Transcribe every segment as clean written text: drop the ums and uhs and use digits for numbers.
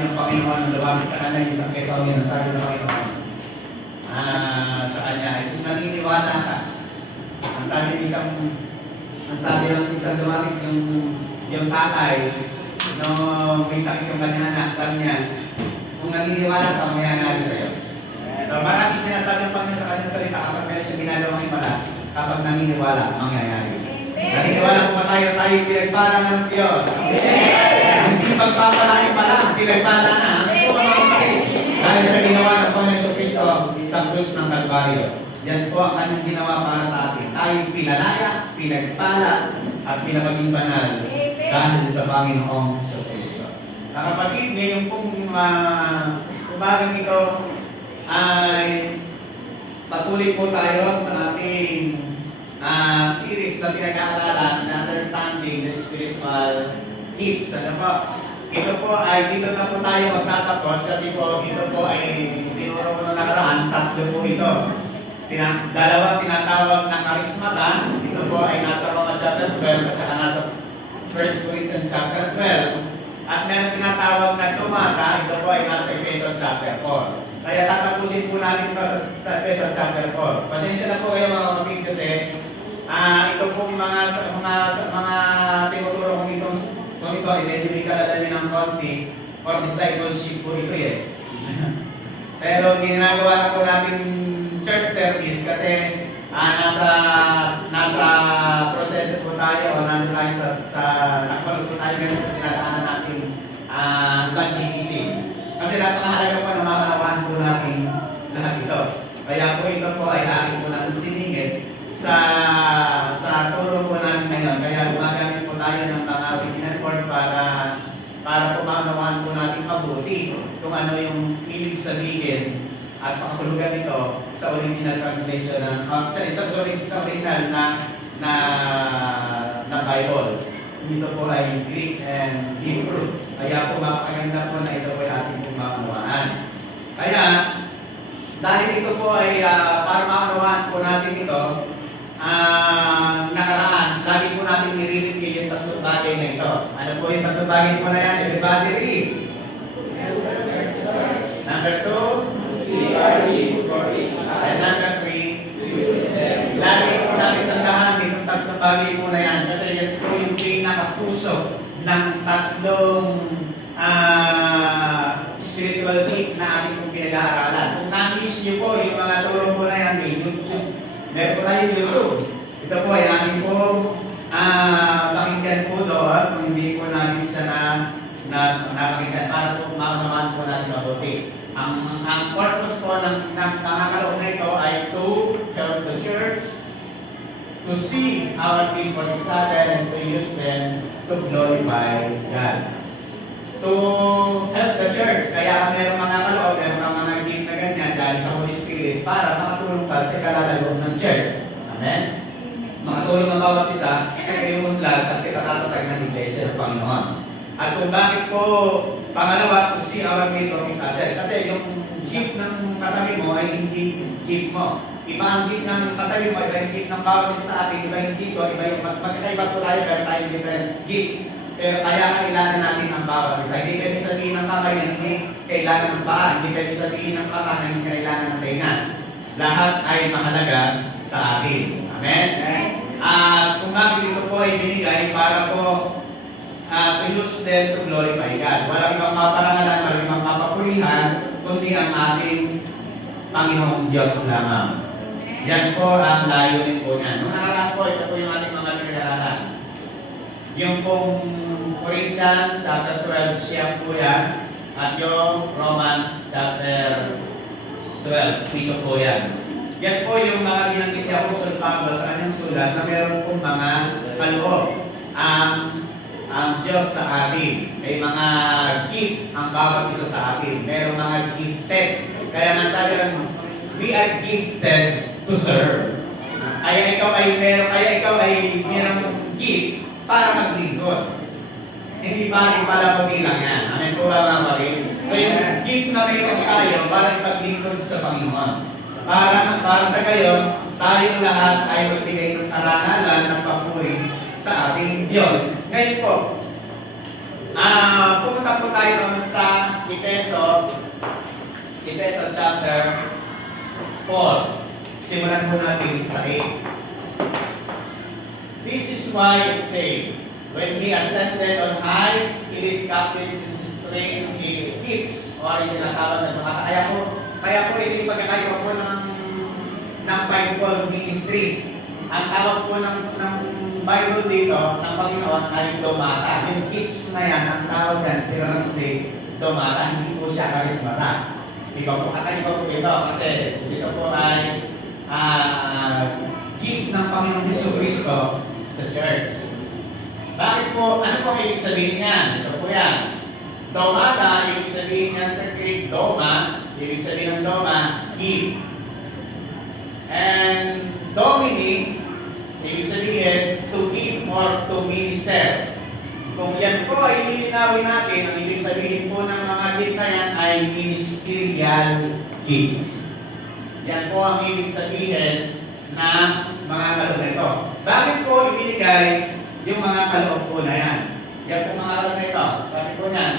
ng Panginoon na lumapit sa kanya yung isang ketaw niya na sabi ng Panginoon sa kanya ay kung naniniwala ka. Ang sabi ng isang lumapit yung tatay no may sakit yung kanyang anak, sabi niya kung naniniwala ka, mangyayari sa'yo. So, marami sinasabi ng Panginoon sa kanyang salita kapag meron siya ginagawang himala, kapag naniniwala, mangyayari. Naniniwala po ba tayo pinagpala ng Diyos? Hindi pagpapalain pala, pinagpala na. Ano po mga kapatid? Dahil sa ginawa ng Panginoon Kristo sa krus ng Kalbaryo. Yan po ang kanyang ginawa para sa atin. Tayo pinalaya, pinagpala, at pinamaging banal dahil sa Panginoong Kristo. Mga kapatid, ngayon pong umagang ito ay patuloy po tayo sa ating series na pinag-aaralan na Understanding the Spiritual Gifts. Ano po? Ito po ay dito na po tayo magtatapos kasi po ito po ay tinuro ko na nakaraan, tatlo po ito. Dalawa tinatawag na karismata. Ito po ay nasa Roma chapter 12 at saka nasa 1 Corinthians chapter 12. At meron tinatawag na tumata. Ito po ay nasa Ephesians chapter 4. Kaya tatapusin po natin ito sa Ephesians chapter 4. Pasensya na po kayo mga kapatid kasi ito pong mga tinuturo kong ito ay medyo may kalalami ng konti for discipleship po ito eh. Pero ginagawa na po natin church service kasi nasa proseso po tayo o nandun tayo sa nakapalog po tayo sa dinadaanan natin evangelism. Kasi napakahalaga po na makakawaan po natin lahat ito. Kaya po ito po ay aking po natin siningit sa turo po natin ngayon. Kaya gumagamit po tayo ng mga original word para po maunawaan po natin mabuti kung ano yung ibig sabihin at pakahulugan nito sa original translation sa original na Bible. Ito po ay Greek and Hebrew. Kaya po makakaganda po na ito po ay ating po maunawaan. Kaya dahil ito po ay para maunawaan po natin ito, nakaraan, lagi po natin nire-review yung tatlong bagay na ito. Ano po yung tatlong bagay po na yan? Everybody read. Number 2, and number 3, lagi po natin tandaan itong tatlong bagay po na yan kasi yan po yung pinakapuso ng tatlong spiritual gift na ating pong pinag-aaralan. Kung na-miss nyo po yung mga tulong po na yan, may YouTube. Meron po tayo YouTube. Ito po ay namin po pakinggan po doon kung hindi po namin siya napakinggan para po maunawaan po natin mabuti. Ang purpose po ng mga kaloob na ito ay to help the church to see our thing for each other and to use them to glorify God. To help the church, kaya mayroong mga kaloob, mayroong mga gift na ganyan dahil sa Holy Spirit para makatulong ka sa kalaloob ng church. Amen? Makatulong ang bawat isa sa kayunlag at kitatatag ng iglesia ng Panginoon. At kung bakit po, pangalawa, to see our need of each other. Kasi yung gift ng katabi mo ay hindi gift mo. Iba ang gift ng katabi mo, iba yung gift ng bawat isa sa atin, iba yung gift ko, iba yung magkakaiba po tayo, pero tayo different gift. Pero kaya kailangan natin ang bawat isa. Hindi pwede sabihin ng kamay na hindi kailangan ng paa, hindi pwede sabihin ng mata na hindi kailangan ng tenga. Lahat ay mahalaga sa atin. Amen? At kung bakit ito po ay binigay para po to use them to glorify God. Walang ibang paparangalan, walang ibang papapulihan, kundi ang ating Panginoong Diyos lamang. Yan po ang layunin po niyan. Nung nakaraan po, ito po yung ating mga pinag-aaralan. Yung pong Corinthians chapter 12, siya po yan. At yung Romans chapter 12, ito po yan. Yan po yung mga ginanggit ni Apostol Pablo sa kanyang sulat na meron pong mga kaloob. Ang Diyos sa atin. May mga gift ang bawat isa sa atin. Merong mga gifted. Kaya nasabi lang, we are gifted to serve. Kaya ikaw ay merong gift para maglingkod. Hindi pa rin pala pabilang yan. Amen po ba mga kapatid? So yung gift na mayroon tayo para ipaglingkod sa Panginoon. Para sa gayon, tayong lahat ay magbigay ng karangalan ng papuri sa ating Diyos. Ngayon po, Pumunta po tayo doon sa Efeso chapter 4. Simulan po natin sa 8. This is why it says, when he ascended on high, he led captives in his train, he keeps, o yung tinatawag na mga. Kaya po ito yung pagkakaiba po ng fivefold ministry. Ang tawag po ng Bible dito, ng Panginoon ay domata. Yung keeps na yan, ang tawag yan, tinatawag domata, hindi po siya karismata. Iba po ito kasi dito po ay gift ng Panginoon Jesucristo sa church. Bakit po? Ano po ibig sabihin niyan? Ito po yan. Domata, ibig sabihin niyan sa Greek, doma. Ibig sabihin ng doma, gift. And domini, ibig sabihin to give or to minister. Kung yan po ay lilinawin natin, ang ibig sabihin po ng mga gift na yan ay ministerial gifts. Yan po ang ibig sabihin na mga kaloob nito. Bakit po ibinigay yung mga kaloob po na yan? Yan po mga kaloob nito. Sabi po niyan,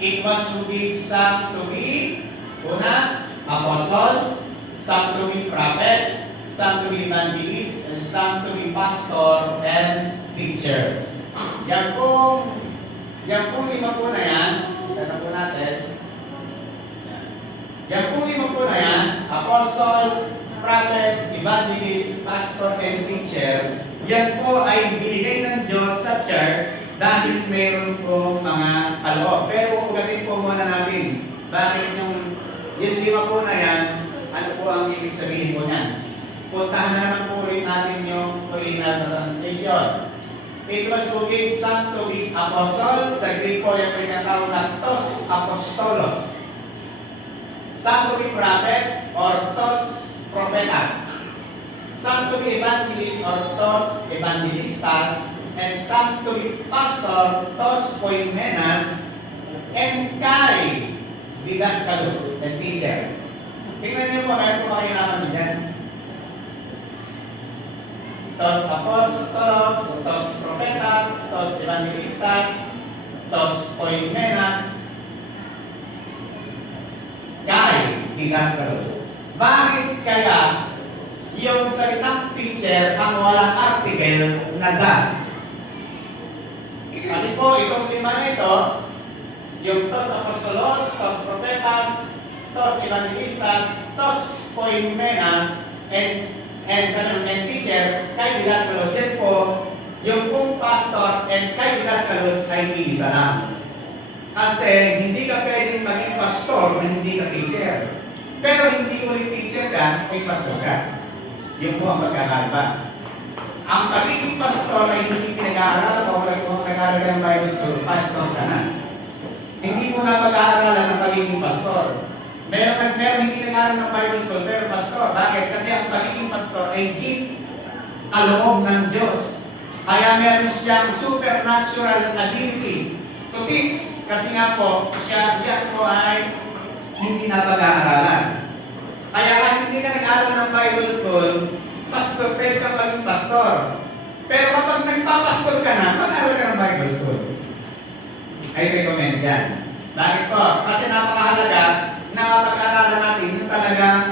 it was to be some to be, una, apostles, some to be prophets, some to be evangelists, and some to be pastor and teachers. Yan pong lima po na yan, tanda po natin. Yan pong lima po na yan, apostle, prophet, evangelist, pastor, and teacher. Yan po ay binigay ng Diyos sa church dahil meron po mga kaloob. Pero ugatin po muna natin, bakit yung lima po na yan, ano po ang ibig sabihin po niyan? Puntahan na naman po rin natin yung original na translation. It was to give some to be apostle, sa Greek po yung pinatawag na tos apostolos. Some to be prophet or tos prophetas. Some to be evangelist or tos evangelistas. And some to be pastor, tos poimenas. And kai, didaskalus, and teacher. Tingnan niyo po, mayroon po kayo naman dyan. Tos apostolos, tos prophetas, tos evangelistas, tos poimenas, kai, didaskalus. Bakit kaya yung salitang teacher ang walang article na da? Kasi po, itong lima na ito, yung tos apostolos, tos prophetas, tos evangelistas, tos poimenas, and teacher, kay didascalos, yan po, yung pong pastor and kay didascalos ay iisa lang. Kasi hindi ka pwedeng maging pastor na hindi ka teacher. Pero hindi ulit teacher ka, ay pastor ka. Yung po ang pagkakaiba. Ang pagiging pastor ay hindi pinag-aaral o kung nag-aaral ka ng Bible school, pastor ka na. Hindi mo na pag-aaralan ng pagiging pastor. Meron hindi nag-aaral ng Bible school, pero pastor. Bakit? Kasi ang pagiging pastor ay gift kaloob ng Diyos. Kaya meron siyang supernatural ability to teach. Kasi nga po, siya po ay hindi na pag-aaralan. Kaya kahit hindi ka nag-aaral ng Bible school, pastor, pwede ka maging pastor. Pero kapag nagpapastor ka na, mag-aaral ka ng Bible school. I recommend yan. Bakit po? Kasi napakahalaga na mapag-aralan natin yung talagang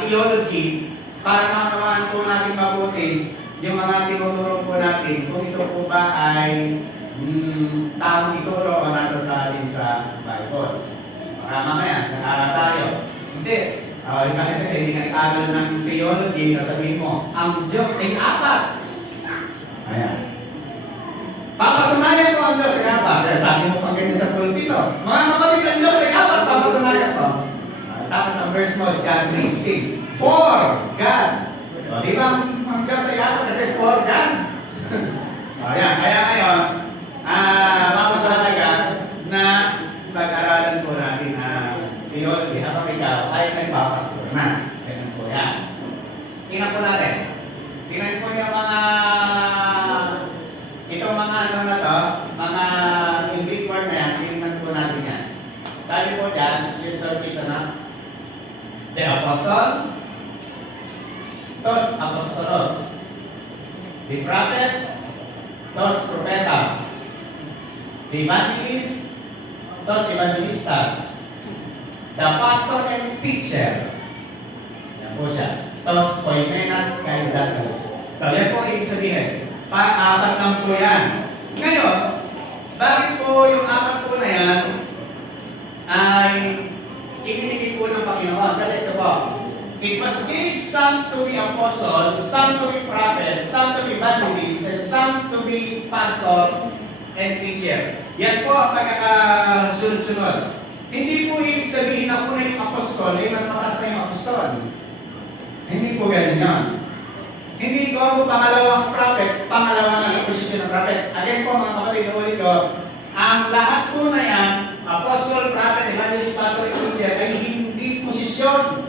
theology para maunawaan po natin mabuti yung mga tinuturo po natin kung ito po ba ay tamang ituro o nasa salin sa Bible. Baka mamaya, nag-aaral tayo. Hindi. Bakit kasi hindi ka nag-aaral ng theology, kasabihin mo, ang Diyos ay apat. Ayan. Papatunayan ko ang Diyos ay apat. Kaya sabi mo pang ganyan sa pulpito, mga kapatid, ang Diyos ay apat, papatunayan ko. Tapos ang verse mo, John 3:16, for God. Di ba ang Diyos ay apat kasi for God? Ayan, kaya ngayon, mapagalaga na pag-aralan po natin theology habang ikaw ay nagpapastor na. Ganun po yan. Tingnan po natin. Tingnan po yung itong mga ano na to, mga English word na yan, tingnan po natin yan. Sabi po dyan, siyempre kita na, the apostle, tos apostolos. the prophets, those prophetas, the evangelists, those evangelistas, the pastor and teacher, yan po siya, those poimenas kaidaskalos. So yan po ibig sabihin, apat lang po yan. Ngayon, bakit po yung apat po na yan ay ibinigay po ng Panginoon? Kasi ito po, it was given some to be apostle, some to be prophet, some to be evangelist, and some to be pastor and teacher. Yan po ang pagkakasunod-sunod. Hindi po ibig sabihin ako na yung apostol, ay mas mataas na yung apostol. Hindi po ganun yan. Hindi ko ako pangalawang prophet, pangalawa na sa posisyon ng prophet. Again po mga kapatid, ulit ko, ang lahat po na yan, apostle, prophet, evangelist, pastor, and teacher, ay hindi posisyon.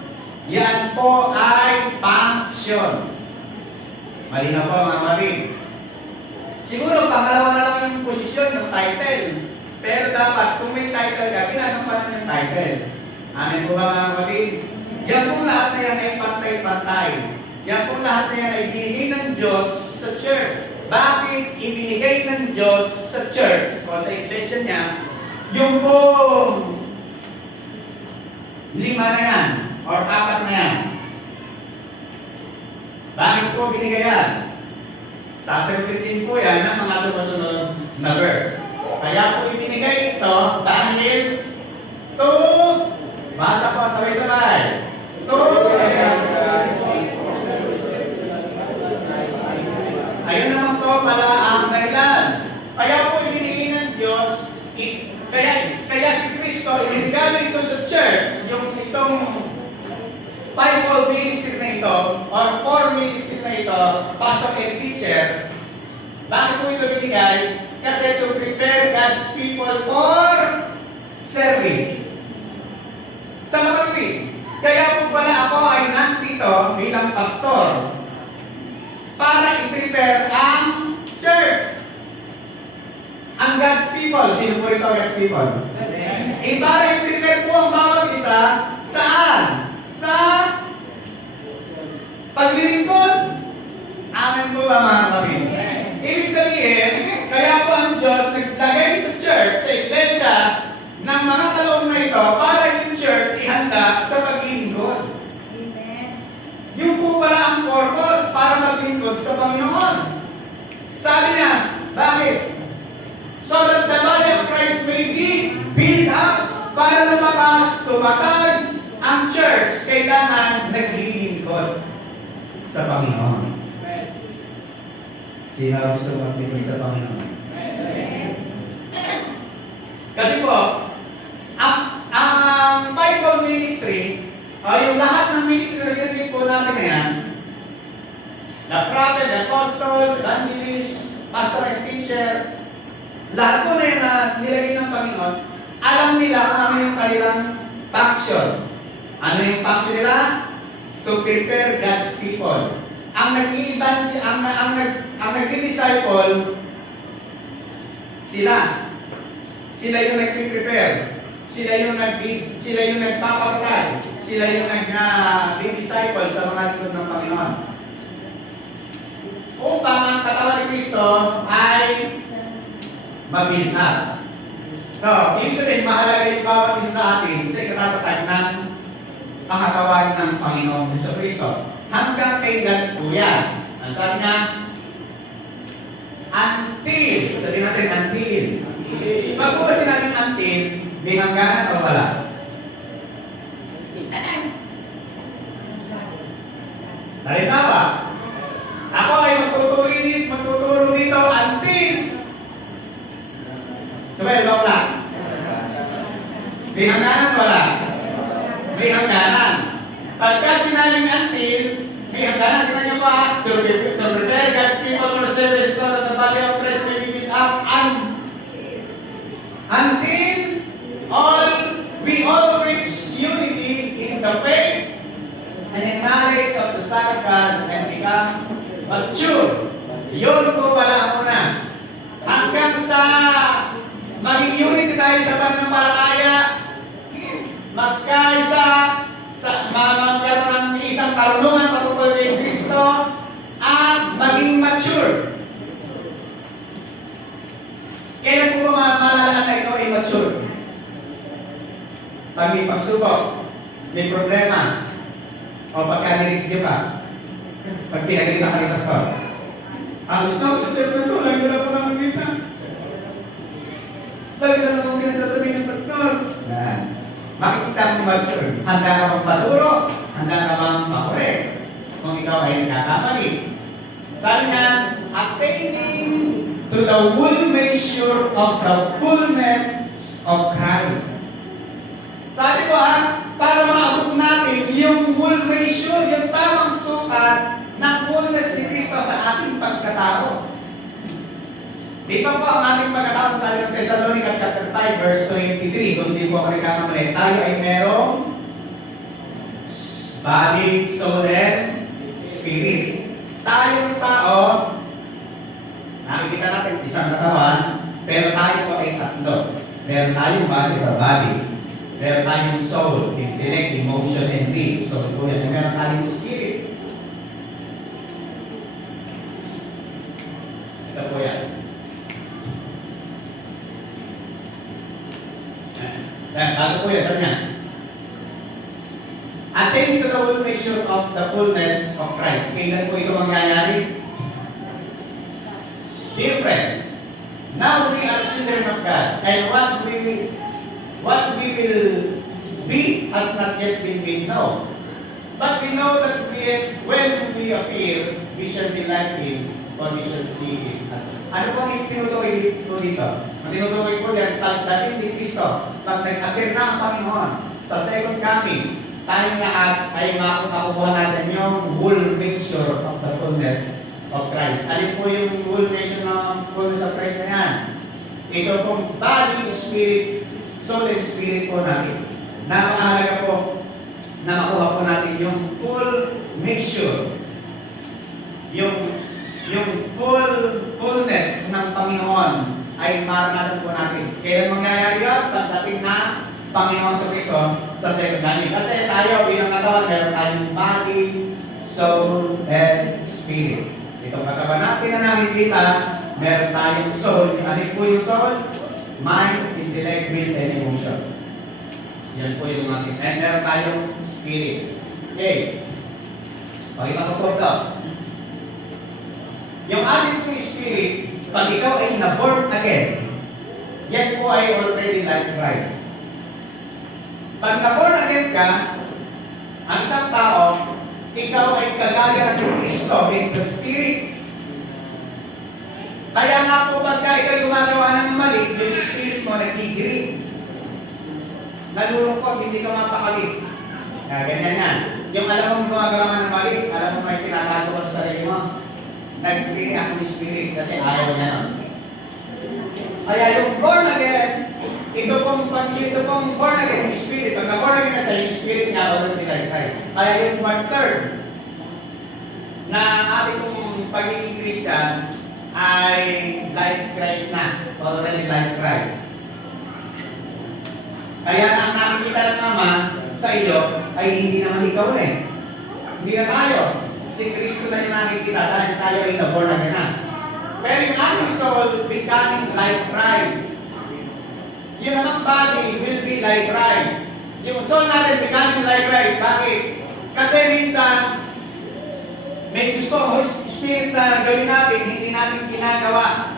Yan po ay function. Malinaw po mga kapatid. Siguro pangalawa na lang yung posisyon ng title. Pero dapat kung may title ka, ginagampanan yung title. Amin po ba mga kapatid? Yan po lahat na yan ay pantay-pantay. Yan po lahat na yan ay binigay ng Diyos sa church. Bakit ibinigay ng Diyos sa church o sa iglesia niya yung po lima na yan or apat na yan? Bakit po binigay yan? Sasagutin din po yan ng mga sumusunod na verse. Kaya po ibinigay ito dahil to, basa po sabay-sabay, to, ayun naman po pala ang dahilan. Kaya po ibinigay ng Diyos, kaya si Kristo ibinigay ito sa church, yung itong fivefold ministry na ito, or four ministry na ito, pastor and teacher. Bakit po ito binigay? Kasi to prepare God's people for service. Sa makatwid, kaya po pala ako ay nandito bilang pastor para i-prepare ang church. Ang God's people. Sino po ito God's people? Para i-prepare po ang bawat isa. Saan? Sa paglilingkod. Amen po ba mga kapatid? Ibig sabihin, kaya po ang Diyos naglagay sa church, sa iglesia, ng mga talong na ito para yung church ihanda sa paglilingkod. Amen. Yung po pala ang purpose para maglingkod sa Panginoon. Sabi niya, bakit? So that the body of Christ may be built up para lumakas, tumatag ang church, kailangan naglilingkod sa Panginoon. Sino gusto maglingkod sa Panginoon? Kasi po, ang fivefold ministry, yung lahat ng ministry na ginagin po natin na yan, the prophet, the apostle, evangelist, pastor and teacher, lahat po na yan na nilagay ng Panginoon, alam nila kung ano yung kanilang function. Ano yung function nila? To prepare God's people. Ang nag-disciple, sila. Sila yung nag-prepare. Sila yung nagpapakatay. Sila yung nag-disciple sa mga likod ng Panginoon. Upang ang katawan ni Kristo ay mabuild up. So, ibig sabihin, mahalaga yung bawat isa sa atin sa ikatatag ng katawan ng Panginoon sa Kristo. Hanggang kailan po yan? Ang sabi niya, until. Sabihin natin, until. Pag po ba sinabing until, may hangganan o wala? Halimbawa, ako ay magtuturo dito until 12 o'clock. May hangganan wala? May hangganan. Pagka sinabing until, may hangganan. Tingnan niyo pa, to prepare God's people for service so that the body of Christ may be built up until we all reach unity in the faith and in knowledge of the Son of God and become mature. Yun po pala ang una. Hanggang sa maging unity tayo sa pananampalataya, magkaisa, magkaroon ng isang karunungan patungkol kay Kristo, at maging mature immature. Kailan po ba malalaman na ikaw ay immature? Pag may pagsubok, may problema, o pagka nirigyo ka, pag pinagalitan ka ni Pastor. Ang gusto ko, ito, lagi na po nakikita. Lagi na lang kong pinagsasabihin ng Pastor. Yan. Makikita kong mature. Handa ka bang paturo? Handa ka bang makorek? Kung ikaw ay nakakamali. Sabi niya, attaining to the full measure of the fullness of Christ. Sabi ko para maabot natin yung full measure, yung tamang sukat ng fullness ni Kristo sa ating pagkatao. Dito po ang ating pagkatao sa Thessalonica chapter 5 verse 23. Kung hindi po ako nagkakamali, tayo ay merong body, soul, and spirit. Tayong tao, nakikita natin isang katawan, pero tayo po ay tatlo. Meron tayong body. Meron tayong soul, intellect, emotion, and will. So, ito yan. Meron tayong spirit. Ito po yan. Bago po yan, sabi niya. Attaining to the full measure of the fullness of Christ. Kailan po ito mangyayari? Dear friends, now we are children of God, and what we will be has not yet been made known. But we know that when we appear, we shall be like Him, or we shall see Him. Ano po ang tinutukoy po dito? Ang tinutukoy po yan, pagdating ni Kristo, pag nag-appear na ang Panginoon sa second coming, tayong lahat ay makukuha natin yung full measure of the fullness of Christ. Alin po yung full measure ng fullness of Christ na yan? Ito pong body, spirit, soul, and spirit po natin. Napakahalaga po na makuha po natin yung full measure, yung fullness ng Panginoon ay maranasan po natin. Kailan mangyayari yan? Pagdating na Panginoon sa Kristo sa second coming. Kasi tayo bilang katawan, meron tayong body, soul, and spirit. Itong katawan natin na nakikita, meron tayong soul. Ano po yung soul? Mind, intellect, will, and emotion. Yan po yung ating. And meron tayong spirit. Okay. Pakita ko po ito. Yung ating pong spirit, pag ikaw ay na-born again, yan po ay already like Christ. Pag na-born again ka, ang isang tao, ikaw ay kagaya ng Kristo in the Spirit. Kaya nga po pagka ikaw gumagawa ng mali, yung spirit mo nagigiri. Nalulungkot, hindi ka mapakali. Ganyan yan. Yung alam mong gumagawa ka ng mali, alam mo may tinatago ka sa sarili mo, nag-react yung spirit kasi ayaw niya nun. Kaya yung born again, ito pong born again yung spirit. Pag na-born again na siya, yung spirit niya already like Christ. Kaya yung 1/3 na ating pong pagiging Christian ay like Christ na. Already like Christ. Kaya ang nakikita ng Ama sa iyo ay hindi naman ikaw na eh. Hindi na tayo. Si Kristo na yung nakikita dahil tayo ay na-born again na. Pero yung ating soul becoming like Christ. Yung namang body will be like Christ. Yung soul natin becoming like Christ. Bakit? Kasi minsan, may gusto ang Holy Spirit na gawin natin, hindi natin ginagawa.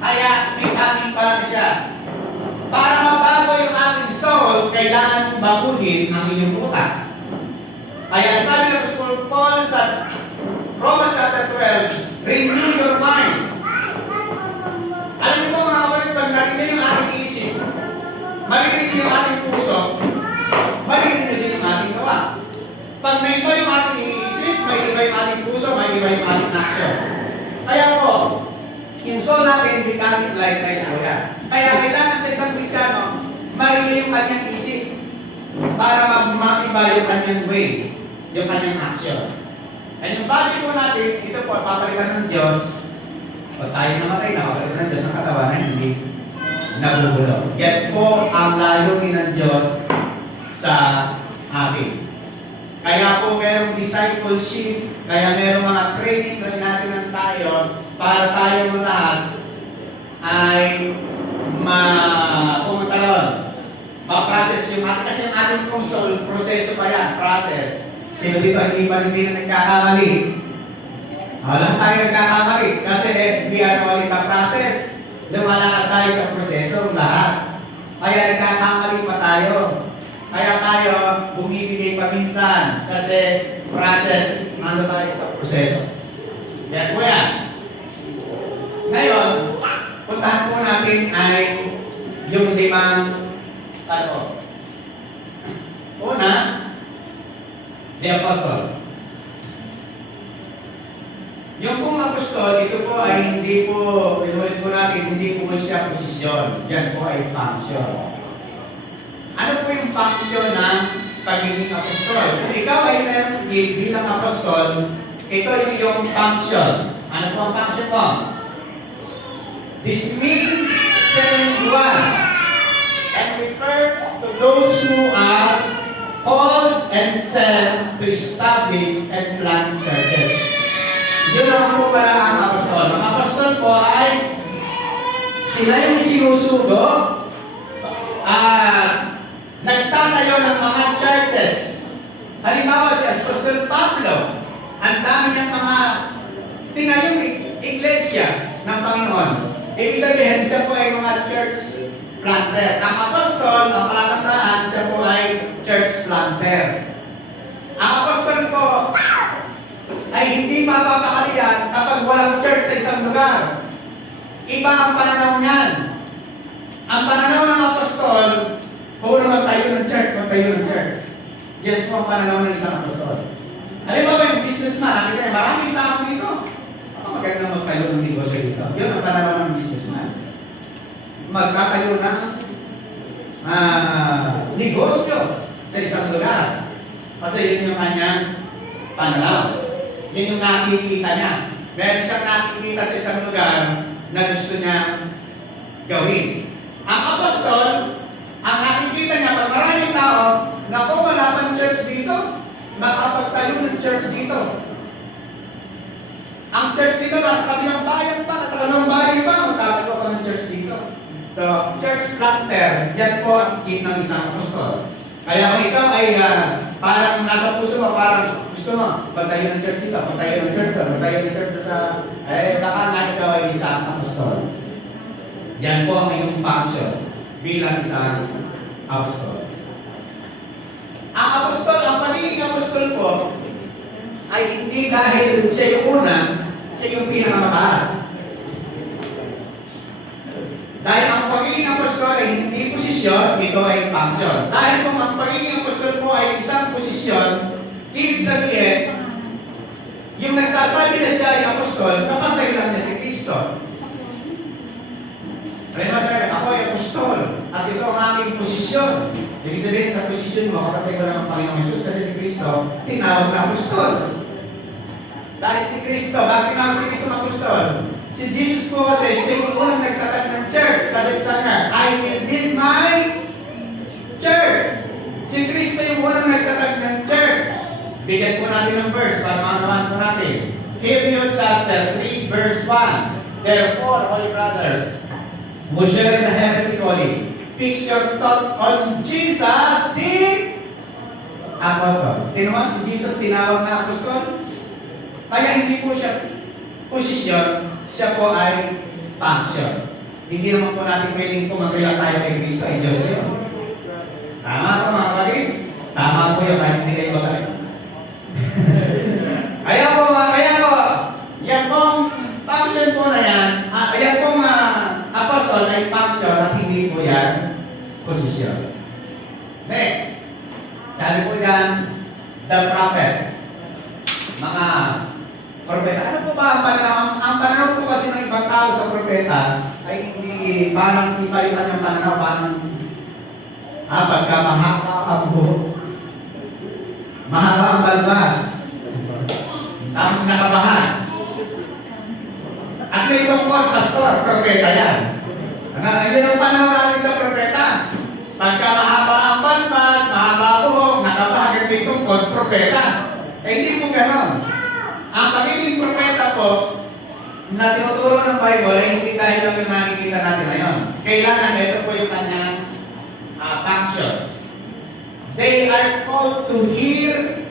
Kaya may coming pa lang siya. Para mabago yung ating soul, kailangan mong baguhin ang inyong utak. Kaya sabi ng Apostle Paul sa Romans chapter 12, renew your mind. Alam niyo po mga kapatid, pag narinig yung ating isip, marinig yung ating puso, marinig din yung ating gawa. Pag may iba yung ating isip, may iba yung ating puso, may iba yung ating action. Kaya po, yung soul natin becoming like Christ po yan. Kaya kailangan sa isang Kristiyano, marinig yung kanyang isip para mag-iba yung kanyang way, yung kanyang action. And yung body po natin, ito po, papalitan ng Diyos. Pag tayo namatay, napapalitan ng Diyos ng katawan na hindi nabubulok. Yan po ang layunin ng Diyos sa atin. Kaya po merong discipleship Kaya meron mga training na ginagawa tayo para tayong lahat ay pumunta ron. Ma-process yung ating, kasi yung ating pong soul, proseso pa yan, process. Sino dito hindi na nagkakamali? Lahat tayo nagkakamali kasi we are all in the process. Lumalakad tayo sa proseso, lahat. Kaya nagkakamali pa tayo. Kaya tayo bumibigay pa minsan kasi process, nando tayo sa proseso. Yan po yan. Ngayon, puntahan po natin ay yung limang una, the apostle. Yung pong apostol, ito po ay hindi po, inulit po natin, hindi po siya posisyon. Yan po ay function. Ano po yung function ng pagiging apostol? Kung ikaw ay meron bilang apostol, ito yung iyong function. Ano po ang function mo? This means send one and refers to those who are called and sent to establish and plant churches. Yun naman po pala ang apostol. Ang apostol po ay sila yung sinusugo nagtatayo ng mga churches. Halimbawa si Apostol Pablo, ang dami niyang mga tinayong iglesia ng Panginoon. Ibig sabihin, siya po ay mga church planter. Ang apostol, ang palatandaan, siya po ay church planter. Ang apostol po ay hindi mapapakalian kapag walang church sa isang lugar. Iba ang pananaw niyan. Ang pananaw ng apostol, puro magtayo ng church. Yan po ang pananaw ng isang apostol. Halimbawa yung businessman, nakita niya, maraming tao dito. Maganda magtayo ng negosyo dito. Yun ang pananaw ng businessman. Magtatayo ng negosyo sa isang lugar. Kasi yun yung kanyang pananaw. Yun yung nakikita niya. Meron siyang nakikita sa isang lugar na gusto niya gawin. Ang apostol, ang nakikita niya, pag maraming tao, naku, wala pang church dito, makapagtayo ng church dito. Ang church dito, nasa kabilang bayan pa, nasa kabilang bayan pa, magtatayo ka ng church dito. So, church planter, yan po ang kit ng isang apostol. Kaya kung ikaw ay parang nasa puso mo, parang gusto mo, magtayo ng church dito, magtayo ng church dito, magtayo ng church dito baka nga ikaw ay isang apostol. Yan po ang iyong function bilang isang apostol. Ang apostol, ang pagiging apostol po, ay hindi dahil siya yung una, siya yung pinakamataas. Dahil ang pagiging apostol ay hindi posisyon, ito ay function. Dahil kung ang pagiging apostol po ay isang posisyon, ibig sabihin, yung nagsasabi na siya ay apostol, kapatay lang niya si Kristo. Kaya masabi, ako ay apostol, at ito ang aking posisyon. Ibig sabihin sa posisyon mo, kapatay mo lang ang Panginoong Jesus kasi si Kristo, tinawag na apostol. Dahil si Kristo, bakit tinawag si Kristo na apostol? Si Jesus po kasi siya yung unang nagtatag ng church. Kasi sabi niya, I will build my church. Si Kristo yung unang nagtatag ng church. Bigyan po natin ng verse para maanawan po natin. Hebrews chapter 3, verse 1. Therefore, holy brothers, who share in the heavenly calling, fix your thought on Jesus, the apostle. Tinuwan, si Jesus tinawag na apostol. Kaya hindi po siya posisyon, siya po ay function. Hindi naman po natin pwedeng kumagaya tayo kay Kristo ay Diyos yun. Tama po mga kapatid? Tama po yun kahit hindi kayo magaling. Kaya po, yan pong function po na yan, yan pong apostle ay function at hindi po yan posisyon. Next, sabi po yan, the prophets. Mga propeta. Ano po ba ang pananaw? Ang pananaw po kasi ng ibang tao sa propeta ay hindi parang iba yung kanyang pananaw, parang pagka mahaba ang buhok, mahaba ang balbas, tapos nakabahan. At yung ibang po, pastor, propeta yan. Yun ang pananaw natin sa propeta. Pagka mahaba ang balbas, mahaba ang buhok, nakabahan, at may tungkol, propeta. Eh hindi po ganon. Ang pagiging propeta po na tinuturo ng Bible ay hindi dahil lang yung nakikita natin ngayon. Kailangan, ito po yung kanyang function. They are called to hear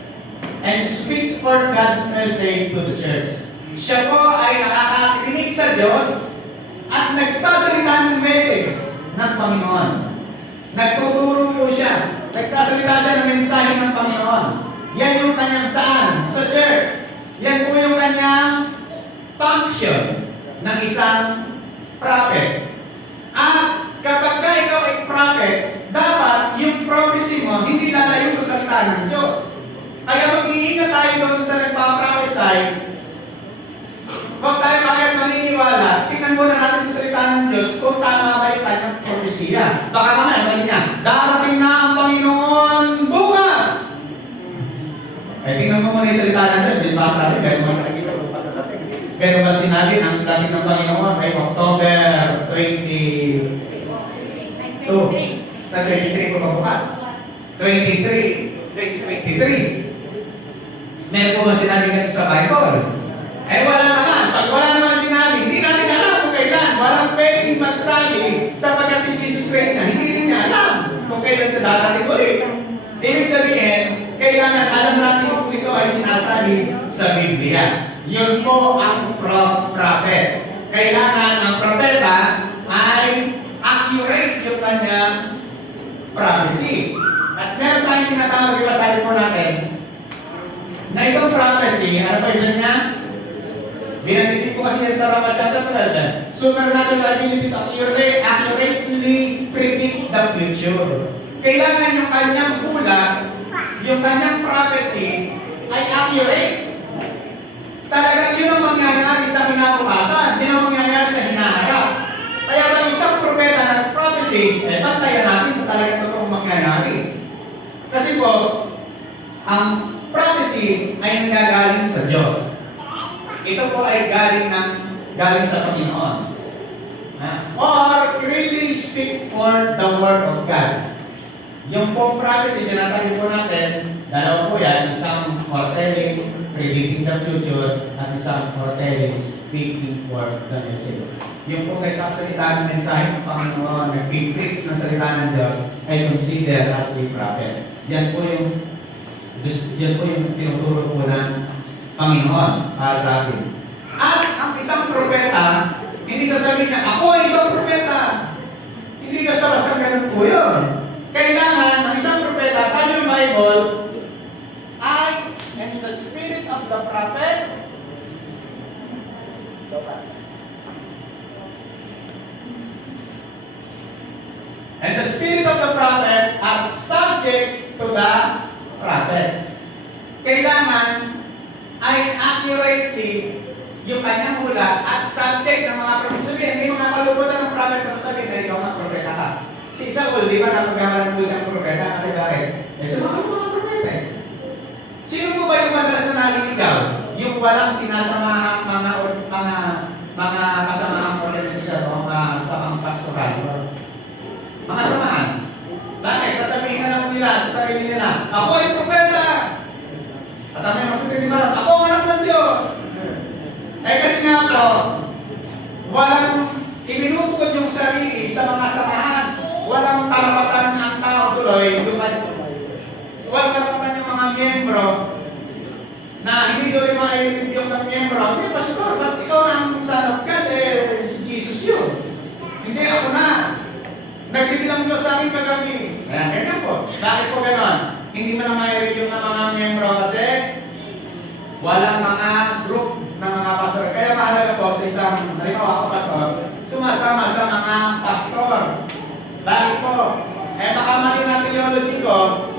and speak for God's message to the church. Siya po ay nakakakinig sa Diyos at nagsasalita ng message ng Panginoon. Nagtuturo po siya. Nagsasalita siya ng mensahe ng Panginoon. Yan yung kanyang saan? Sa church. Yan po yung kanyang function ng isang prophet. At kapag ka ikaw ay prophet, dapat yung prophecy mo hindi lalayo sa salita ng Diyos. Kaya mag-iingat tayo doon sa nagpaprophesy. Huwag tayo kagad maniniwala. Tingnan muna natin sa salita ng Diyos kung tama ba yung kanyang propesya. Baka naman, sabi niya, darating na ang Panginoon bukas! Tingnan mo muna yung salita ng Diyos. Di ba sabi, pero ba sinabi ang dating ng Panginoon ay October 22. 23 po ba bukas? 2023. Meron po ba sinabi natin sa Bible? Wala naman. Pag wala naman sinabi, hindi natin alam kung kailan. Walang pwedeng magsabi sapagkat si Jesus Christ na hindi rin niya alam kung kailan siya darating ulit. Ibig sabihin, kailangan alam natin kung ito ay sinasabi sa Biblia. Yun po ang prophet. Kailangan ang propeta ay accurate yung kanyang prophecy. At meron tayong tinatawag, di ba sabi po natin, na itong prophecy, ano pa yun niya? Binanggit po kasi yan sa Roma chapter 12. Supernatural ability to accurately predict the future. Kailangan yung kanyang hula, yung kanyang prophecy ay accurate. Talagang yun ang mangyayari sa kinabukasan, hindi ang mangyayari sa hinaharap. Kaya pag isang propeta ng prophecy, bantayan natin kung talagang totoong mangyayari. Kasi po, ang prophecy ay nanggagaling sa Diyos. Ito po ay galing sa Panginoon. Or really speak for the word of God. Yung po prophecy, sinasabi po natin, dalawa po yan, isang foretelling, predicting the future, at isang foretelling, speaking for the message. Yung po nagsasalita ng mensahe ng Panginoon, nag-preach ng salita ng Diyos, ay consider as a prophet. Yan po yung tinuturo po ng Panginoon para sa atin. At ang isang propeta, hindi sasabihin niya, ako ay isang propeta. Hindi basta-basta ganun po yun. Kailangan, ang isang propeta, sa yung Bible, ay, and the spirit of the prophet, and the spirit of the prophet are subject to the prophets. Kailangan ay accurately yung kanyang hula at subject ng mga prophet. Sabihin, hindi mga kalubutan ng prophet na sabihin na ikaw nga propeta ka. Si Saul, di ba napagkamalan po siyang propeta kasi dahil sumama sa mga propeta eh. Sino po ba yung madalas na naliligaw? Yung walang sinasamahan mga kasamahang organisasyon o mga samang pastoral. Mga samahan. Bakit? Sasabihin na lang nila sa sarili nila, ako ay propeta! At ang may masabi ni Barak, ako ang anak ng Diyos! Kasi nga po, walang iminubukod yung sarili sa mga samahan. Walang talapatan ang tao tuloy. Walang talapatan yung mga miyembro na hindi sila ma-ibig yung mga miyembro. Hindi, pastor, ba't ikaw ang son of God? Si Jesus yun. Hindi, ako na. Nagbibilang Diyos sa akin kagabi. Kaya ganyan po. Bakit po gano'n? Hindi mo na ma-review ng mga miyembro kasi walang mga group ng mga pastor. Kaya mahalaga po sa isang, halimbawa ako pastor, sumasama sa mga pastor. Bakit po? Baka mali na theology ko,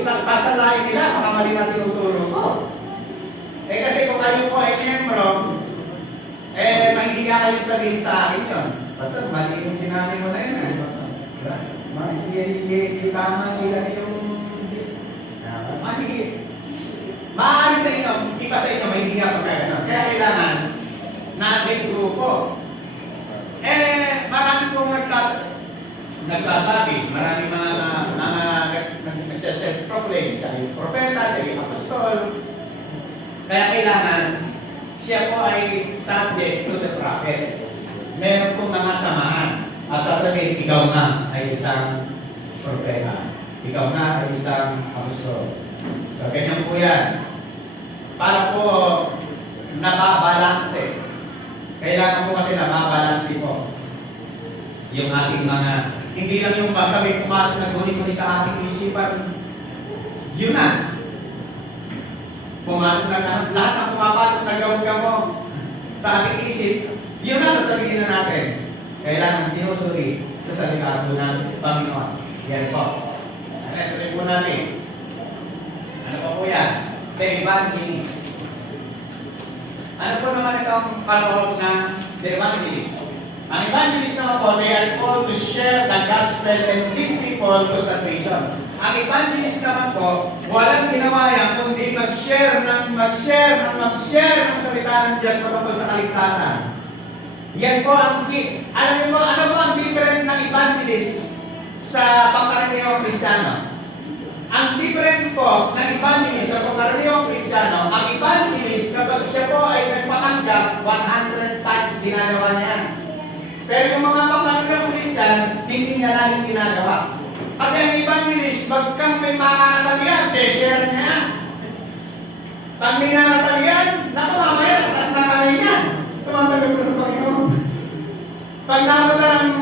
sasalain nila, baka mali na tinuturo ko. Kasi kung kayo po ay miyembro, mahihiya kayo sabihin sa akin yun. Pastor, mali yung sinabi mo na yun. Hindi tama nila yung mali. Maaari sa inyo, iba sa inyo, mahihiya pa kayo. Kaya kailangan na may grupo. Marami pong nagsasabi, marami mga nagsaself-proclaim, sa iyo propeta, sa iyo apostol. Kaya kailangan siya po ay subject to the prophet. Meron pong mga samahan at sasabihin, ikaw na ay isang propeta. Ikaw na ay isang apostol. So, ganyan po yan. Para po nababalanse. Kailangan po kasi nababalanse po yung ating mga, hindi lang yung basta may pumasok na guni-guni sa ating isipan, yun na. Pumasok na lahat ng pumapasok na gawin-gawa sa ating isip, yun na sasabihin na natin. Kailangan sinusuri sa salita po ng Panginoon. Yan po. Ito rin po natin. Ano pa po yan? The evangelist. Ano po naman itong kaloob ng the evangelist? Ang evangelist naman po, they are called to share the gospel and lead people to salvation. Ang evangelist naman po, walang ginawa yan kundi mag-share ng salita ng Diyos patungkol sa kaligtasan. Yan po ang alam niyo po, ano po ang difference ng evangelist sa pangkaraniwang Kristiyano? Ang difference po ng evangelist sa pangkaraniwang Kristiyano, ang evangelist kapag siya po ay nagpatanggap, 100 times ginagawa niya. Pero yung mga pangkaraniwang Kristiyan, hindi niya laging ginagawa. Kasi ang evangelist, magkang may makakatabihan, share niya. Pag may nakatabihan, naku mamaya, taas na kami yan. Tumatagap ko sa Panginoon. Pag namunta ng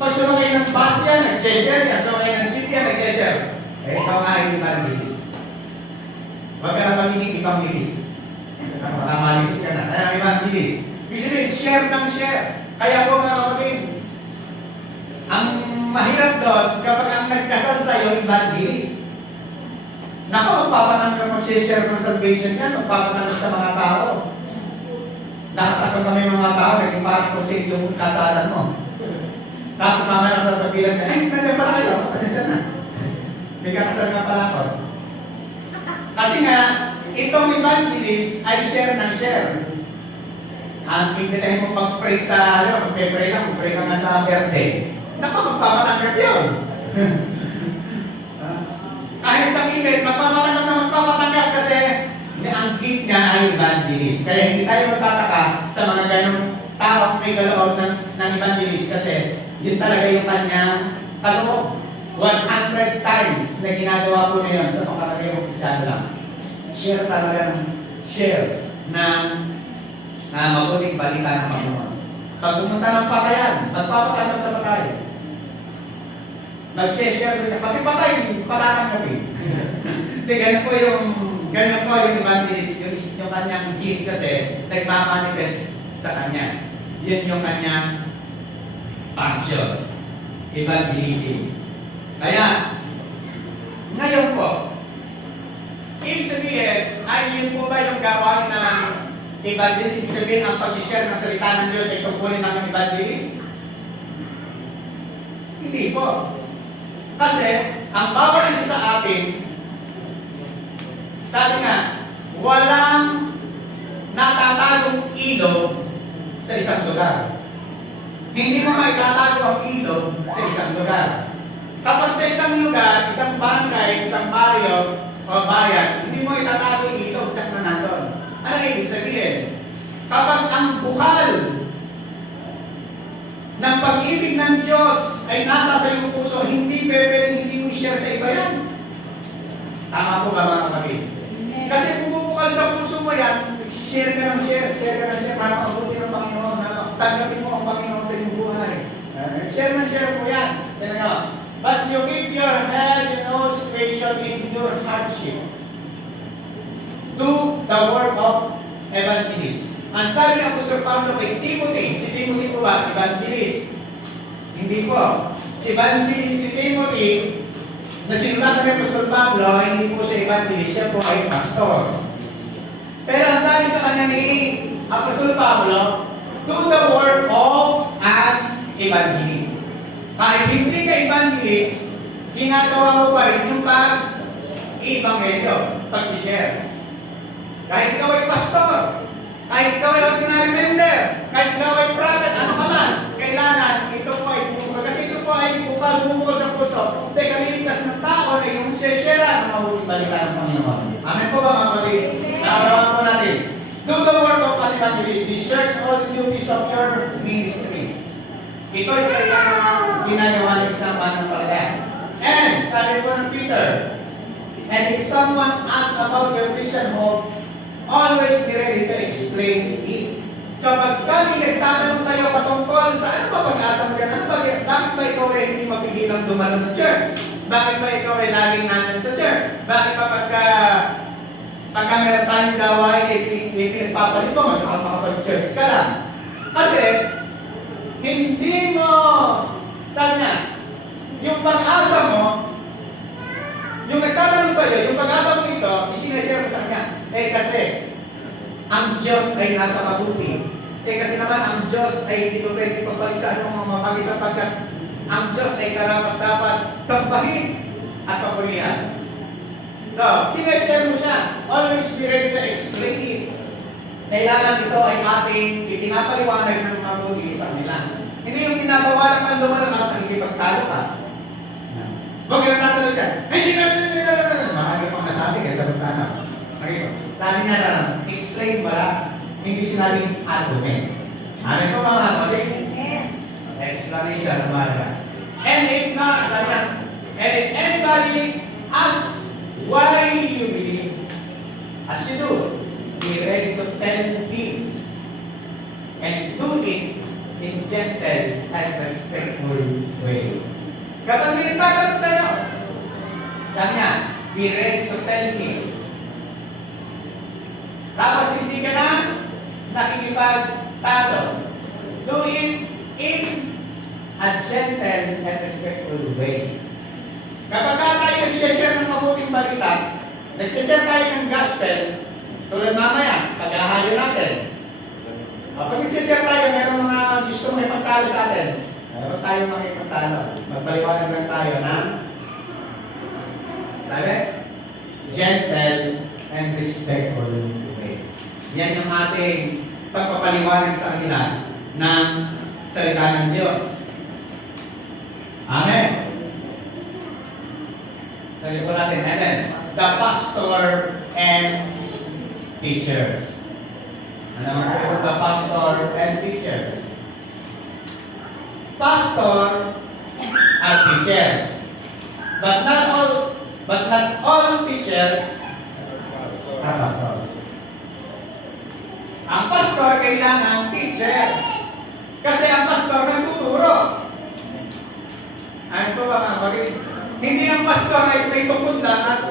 pagsumakay ng bus yan, nag-share yan. Sumakay ng jeep yan, nag-share. Eh, ikaw nga yung evangelist. Huwag ka na magiging evangelist. Makamalis ka na. Kaya ang evangelist. Ibig sabihin, share ng share. Kaya po mga kapatid, ang mahirap doon kapag ang nagkasal sa'yo, evangelist. Naku, magpapatanggap mag-share ng salvation yan, magpapatanggap sa mga tao. Nakakasal kami ng mga tao, naging parang proceed yung kasalan mo. Tapos mamaya sa pagbilang ka, nandiyan pala kayo, pasensya na. May kakasal nga pala ako. Kasi nga, itong evangelist ay share ng share. Ang pinitahin mo mag-pray sa, mag-pray lang, mag-pray ka nga sa birthday. Naku, magpapatanggap yun. Kahit sa email, magpapatanggap kasi ang gift niya ay evangelist. Kaya hindi tayo magtataka sa mga ganong tao may kaloob ng evangelist kasi yun talaga yung kanyang kaloob. 100 times na ginagawa po niya sa pangkaraniwang Kristiyano lang. Share talaga share ng mabuting balita ng Panginoon. Pag pumunta ng patayan, magpapatanggap sa patay. Mag-share din niya. Pati patay, patatanggapin. Hindi, ganyan po yung evangelist, yung kanyang gift kasi nagmamanifest sa kanya. Yun yung kanyang function. Evangelism. Kaya, ngayon po, ibig sabihin, ay yun po ba yung gawain ng evangelist? Ibig sabihin, ang pag-share ng salita ng Diyos ay tungkulin ng evangelist? Hindi po. Kasi, ang bawat isa sa atin, sabi nga, walang natatagong ilog sa isang lugar. Hindi mo maitatago ang ilog sa isang lugar. Kapag sa isang lugar, isang barangay, isang baryo, o bayan, hindi mo itatago yung ilog, tsak na natin. Ano ibig sabihin? Kapag ang bukal ng pag-ibig ng Diyos ay nasa sa iyong puso, hindi pwedeng hindi mo share sa iba yan. Tama po ba mga kapatid? Kasi kung bubukal sa puso mo yan, share ka ng share para mabuti ng Panginoon, tanggapin mo ang Panginoon sa iyong buhay. Share na share mo yan. But you keep your head in all situation, endure hardship. Do the work of evangelist. Ang sabi ng Apostol Pablo kay Timothy, si Timothy po ba, evangelist? Hindi po. Si Timothy, na sinulatan ni Apostol Pablo, hindi po siya evangelist, siya po ay pastor. Pero ang sabi sa kanya ni Apostol Pablo, do the work of an evangelist. Kahit hindi ka evangelist, ginagawa mo pa rin yung pag-ibanghelyo, pag-share. Kahit ikaw ay pastor, kahit ikaw ay ordinary member, kahit ikaw ay prophet, ano ka man, kailangan ito po ay bumukal. Kasi ito po ay bumukal sa puso sa ikaliligtas ng tao na yung share ng mabuting balita ng Panginoon. Amen po ba mga kapatid? Naarawan po natin. duties of your ministry. Ito ay kailangan ginagawa ng isang mananampalataya. And, sabi po ng Peter, and if someone asks about your Christian hope, always be ready to explain it. Kapag kami nagtatanong sa iyo patungkol sa ano ba pag-asa mo yan, bakit ba ikaw ay hindi mapigilang dumalo ng church? Bakit ba ikaw ay laging nandun sa church? Bakit ba pagka meron tayong gawain, pinagpapalit mo, makapag-church ka lang? Kasi, hindi mo, sabi niya, yung pag-asa mo, yung nagtatanong sa iyo, yung pag-asa mo ito, isinashare mo sa kanya. Kasi, ang Diyos ay napakabuti. Kasi naman, ang Diyos ay hindi ko pwede pagpalit sa anong mga mamagi sapagkat ang Diyos ay karapat-dapat sambahin at papulihan. So, sinashare mo siya. Always be ready to explain it. Kailangan ito ay ating itinapaliwanag ng mabuti sa kanila. Hindi yung pinabawalan kang lumalakas na ikipagtalo ka. Huwag yung natanong ka, hindi na, makagay pang nasabi kaysa sa sana. Sabi niya na, explain pala, hindi sinabing argument. Ano ito mga kapatid? Explanation ng mga. And if not, sabi niya, and if anybody asks why you believe, as you do, be ready to tell him and do it in gentle and respectful way. Kapag may nagtatanong sa iyo, sabi niya, be ready to tell him. Tapos hindi ka na nakikipagtalo. Do it in a gentle and respectful way. Kapag tayo nagsishare ng mabuting balita, nagsishare tayo ng gospel, tulad mamaya, pag-ahayo natin. Kapag nagsishare tayo, mayroong mga gusto may pagtalo sa atin. Mayroon tayong makipagtalo. Magpaliwanag lang tayo na, sabi, gentle and respectful way. Yan yung ating pagpapaliwanag sa kanila ng salita ng Diyos. Amen. Sabi po natin, and then, the pastor and teachers. Ano naman po the pastor and teachers? Pastor are teachers. But not all teachers are pastors. Ang pastor kailangan teacher. Kasi ang pastor nagtuturo. Ano po ba mga kapatid? Hindi ang pastor ay may tukod lang at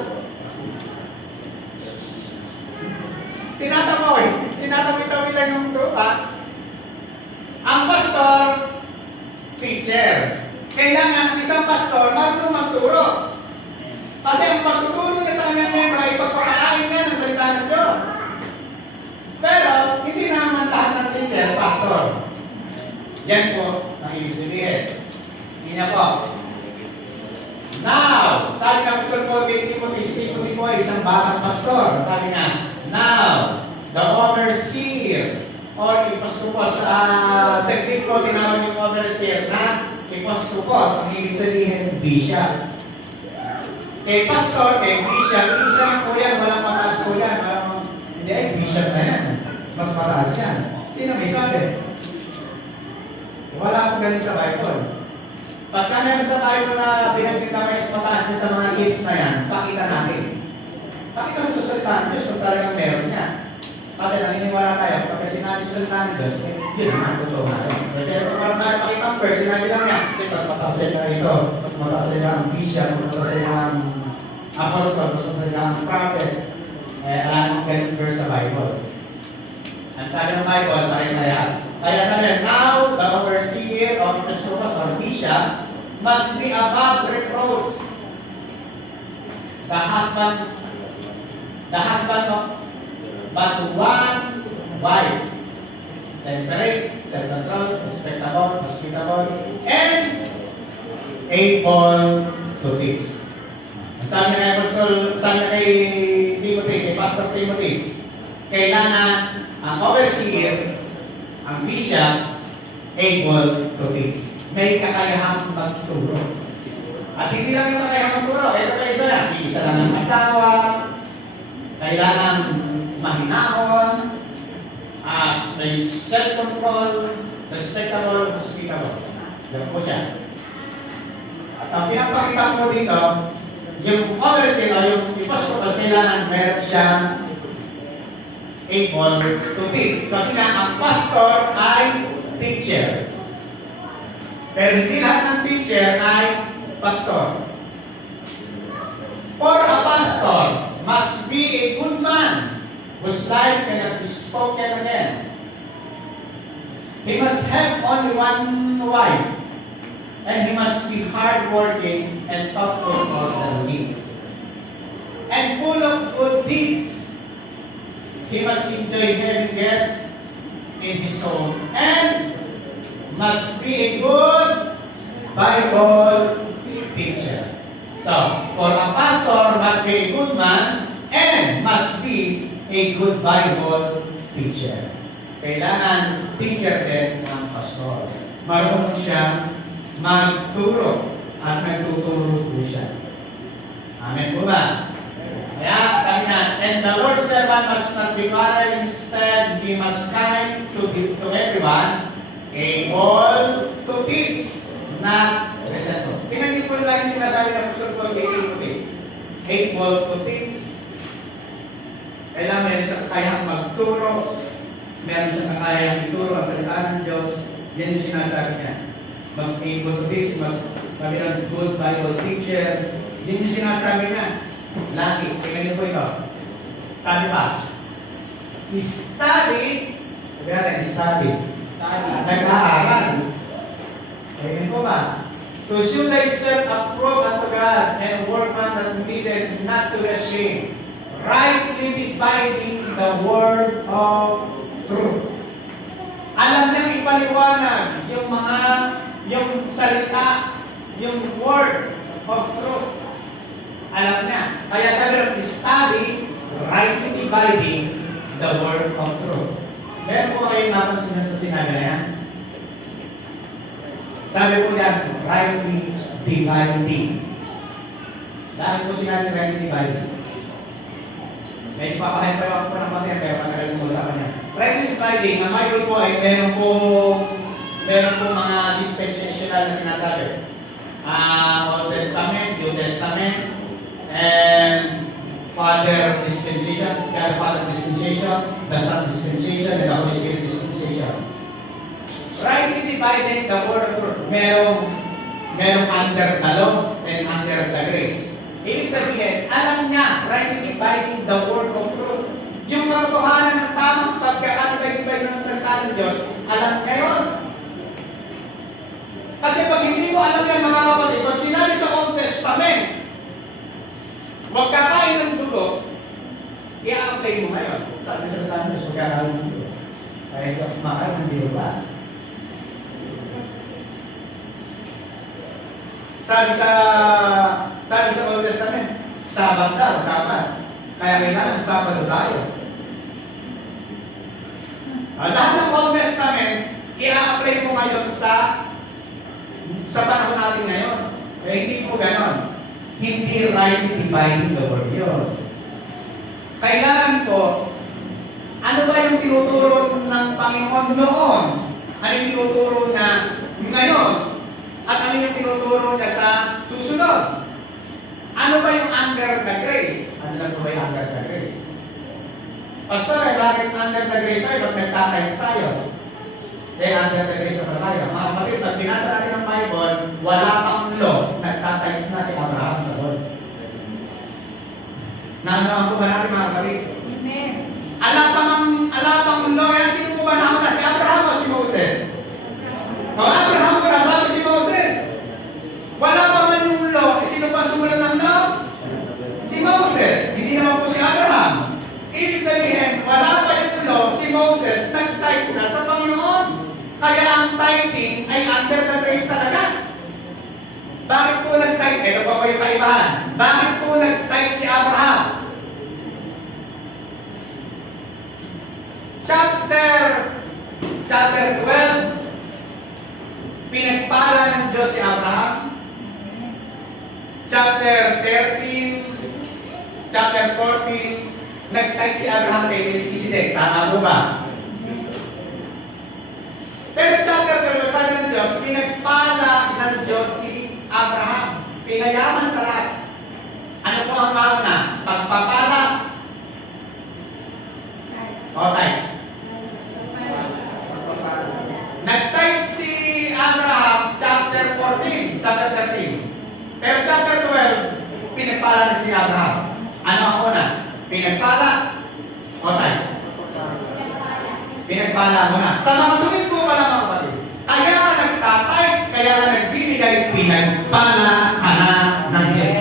tinatawi-tawi lang yung tupa. Ang pastor, teacher. Kailangan ng isang pastor marunong magturo. Kasi ang pagtuturo niya sa kanyang membro ay pagpapakain niya ng salita ng Diyos. Pero, hindi naman lahat ng teacher, pastor. Yan po ang ibig sabihin. Hindi niya po. Now, sabi ng Apostol Paul kay Timothy, si Timothy po ay isang batang pastor. Sabi niya, now, the overseer or episkopos, sa Greek ko tinawag yung overseer na episkopos, ang ibig sabihin, bishop. Kay pastor, kay bishop, isa po yan, walang mataas po yan. Hindi ay bishop na yan. Mas mataas yan. Sino may sabi? Wala po ganun sa Bible. Pagka meron sa Bible na pinagkita may mas mataas niya sa mga gifts na yan, pakita natin. Pakita mo sa salita ng Diyos kung talagang meron niya. Kasi naniniwala tayo, pagka sinabi sa salita ng Diyos, yun naman, totoo natin. Pero kung parang tayo pakita ang verse, sinabi lang niya, mas mataas sila ito, mas mataas sila ang bishop, mas mataas sila ang apostle, mas mataas sila ang prophet. Alam ang ganun verse sa Bible. Ang sabi ng Bible, pare-parehas. Kaya sabi, now the overseer of the episkopos or bishop must be above reproach. The husband of but one wife. Temperate, self-control, respectable, hospitable, and able to teach. Sabi na kay Timothy, kay Pastor Timothy, kailangan ang overseer, ang bishop, able to teach. May kakayahang magturo. At hindi lang yung kakayahang magturo, ito kayo isa lang ang asawa, kailangan mahinahon, as may self-control, respectable, hospitable. Ganun po siya. At ang pinapakita ko dito, yung overseer o yung episcopos, kailangan meron siyang able to teach. Kasi nga, ang pastor ay teacher. Pero hindi lahat ng teacher ay pastor. For a pastor must be a good man whose life cannot be spoken against. He must have only one wife, and he must be hardworking and thoughtful for the need, and full of good deeds. He must enjoy having guests in his home, and must be a good Bible teacher. So, for a pastor must be a good man and must be a good Bible teacher. Kailangan teacher din ng pastor. Marunong siyang magturo at nagtuturo po siya. Amen po ba? Kaya sabi niya, and the Lord's servant must not be carnal, instead he must kind to everyone, able to teach, not resentful. Tingnan niyo po lagi sinasabi ng Apostol Paul kay Timothy, able to teach. Kailangan meron siya kakayang magturo, meron siya kakayang ituro ang salita ng Diyos. Yan yung sinasabi niya. Mas able to teach, mas magandang good Bible teacher. Yan yung sinasabi niya. Lagi. Tingnan niyo po ito. Sabi pa, study, sabi natin, study. Nag-aaral. Tingnan po ba? To show thyself approved unto God and workman that needed not to be ashamed, rightly dividing the word of truth. Alam niyang ipaliwanag yung salita, yung word of truth. Alam niya. Kaya sabi ng study, rightly dividing the word of truth. Meron po kayong napansin sa sinabi na yan? Sabi po yan, rightly dividing. Dahil po sinabi rightly dividing. Medyo papahin pa ako po ng pati, pero patagal mo usapan niya. Rightly dividing, ang Bible po ay meron po mga dispensational na sinasabi. Old Testament, New Testament, and Father dispensation, God Father dispensation, the Son dispensation, and the Holy Spirit dispensation. Rightly dividing the word of truth. Merong under the law and under the grace. Ibig sabihin, alam niya, rightly dividing the word of truth. Yung katotohanan ng tamang pagkakatibay-tibay ng salita ng Diyos, alam niya yun. Kasi pag hindi mo alam yan mga kapatid, pag sinabi sa Old Testament, huwag kakain ng dugo, i-apply mo ngayon. Sabi sa salita ng Diyos, huwag kakain ng dugo. Kaya kumakain ng dugo ba? Sabi sa Old Testament, Sabat daw, Sabat. Kaya kailangan Sabado tayo. Lahat ng Old Testament, i-apply mo ngayon sa panahon natin ngayon. Eh, hindi po ganon. Hindi rightly dividing the word yun. Kailangan po, ano ba yung tinuturo ng Panginoon noon? Ano yung tinuturo na ngayon? At ano yung tinuturo niya sa susunod? Ano ba yung under the grace? Ano lang ba yung under the grace? Pastor, bakit under the grace tayo? Ba't nagtatimes tayo? Under the grace na tayo. Mga kapatid, pag binasa natin ng Bible, wala pang law, nagtatimes na si Abraham sa Lord. Nanonood po ba natin mga kapatid? Amen. Ala pang law yan, sino po ba nauna? Si Abraham o si Moses? Abraham ko na bago si Moses. Wala pa man yung law. Sino ba sumulat ng law? Si Moses. Hindi naman po si Abraham. Ibig sabihin, wala pa yung law, si Moses, nag-tithe na sa Panginoon. Kaya ang tithing ay under the grace talaga. Bakit po nag-tithe? Ito pa po yung kaibahan. Bakit po nag-tithe si Abraham? Chapter 12, pinagpala ng Diyos si Abraham. Chapter 13, chapter 14, nag-tithe si Abraham kay Melchizedek. Tama po ba? Pero chapter 12, sabi ng Diyos, pinagpala ng Diyos si Abraham. Pinayaman sa lahat. Ano po ang mauna? Pagpapala o tithes? Nag-tithes si Abraham, chapter 14, chapter 13. Pero chapter 12, pinagpala na si Abraham. Ano ang una? Pinagpala o tithes? Pinagpala mo na. Sa mga tuwid ko pala mga kapatid, kaya ka nagtatights, kaya ka nagbibigay, pinagpala ka na ng Diyos.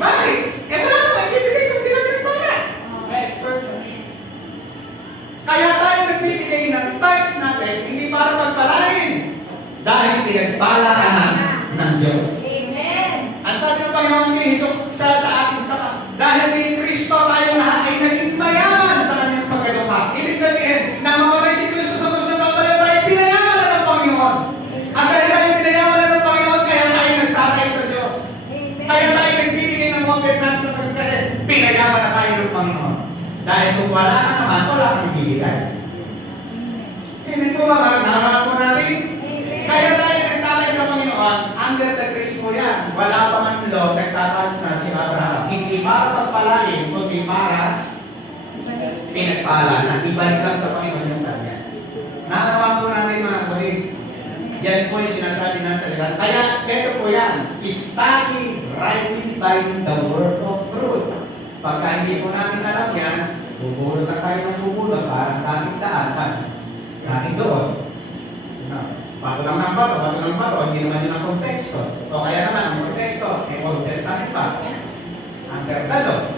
Bakit? Eh wala naman ibibigay kung hindi na pinagpala. Kaya tayo nagbibigay ng tithes natin, hindi para pagpalain, dahil pinagpala ka na ng Diyos. Ang sabi ng Panginoon kay Jesus sa ating saka, dahil ni Kristo tayo lahat ay naging mayaman sa kanyang pagkalukha. Ibig sabihin, na mamatay si Kristo sa krus ng Kalbaryo, tayo pinayaman na ng Panginoon. At dahil tayo pinayaman na ng Panginoon, kaya tayo nagtatay sa Diyos. Kaya tayo nagbibigay ng mga natin sa pagkakas, pinayaman na tayo ng Panginoon. Dahil kung wala ka naman, wala kang bibigay. Hindi po ba, nararamdaman po natin? Kaya tayo nagtatay sa Panginoon, under the grace mo yan. Wala pa man lo, nagtatay na si Abraham. Hindi para pagpalain, kundi para pinagpala na ibalik lang sa Panginoon yung kanya. Nakarawan po natin mga kapatid. Yan po yung sinasabi ng salita. Kaya ito po yan. Study rightly dividing the word of truth. Pagka hindi po natin alam yan, bubulot na tayo ng bubulot para dating daan. Dating doon. Bato lang ng bato, hindi naman yun ang konteksto. O kaya naman ang konteksto, Old Testament pa. Ang kartado.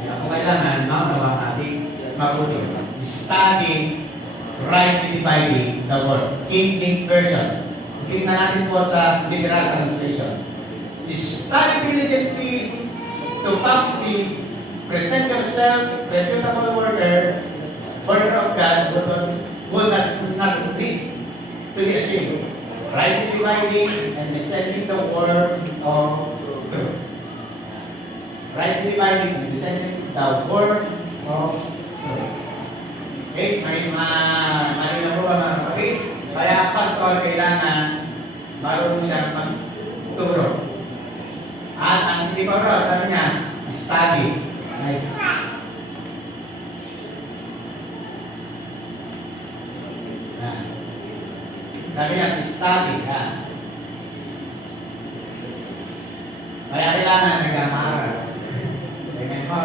Kaya kung kailangan, nawa natin mabuti. Study rightly dividing the word. King James Version. Tingnan natin po sa literal translation. Study diligently to publicly present yourself reputable worker of God who has not free to be ashamed. Rightly dividing and discerning the word of truth. Rightly dividing and discerning the word of truth. Okay, may na po ba mga kapatid? Kaya pastor kailangan marunong siya magturo. At ang hindi pa rin, sabi niya, study. Right? Sabi niya, study ka. Kaya kailangan nag-aaral. Amen po.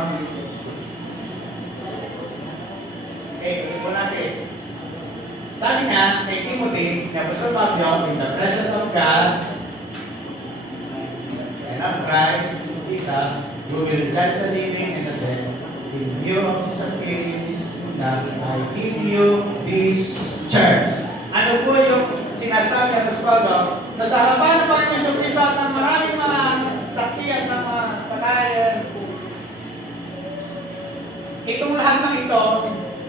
Okay, tuloy po natin. Sabi niya, kay Timothy, na Apostle Pablo, in the presence of God and of Christ, Jesus, who will judge the living and the dead, in view of His appearing in this kingdom, I give you this church. Ano po yung sinasabi ng Apostle Pablo? Na sa harapan ng Panginoon sa Kristo at ng maraming mga saksiyan ng mga patayan, itong lahat ng ito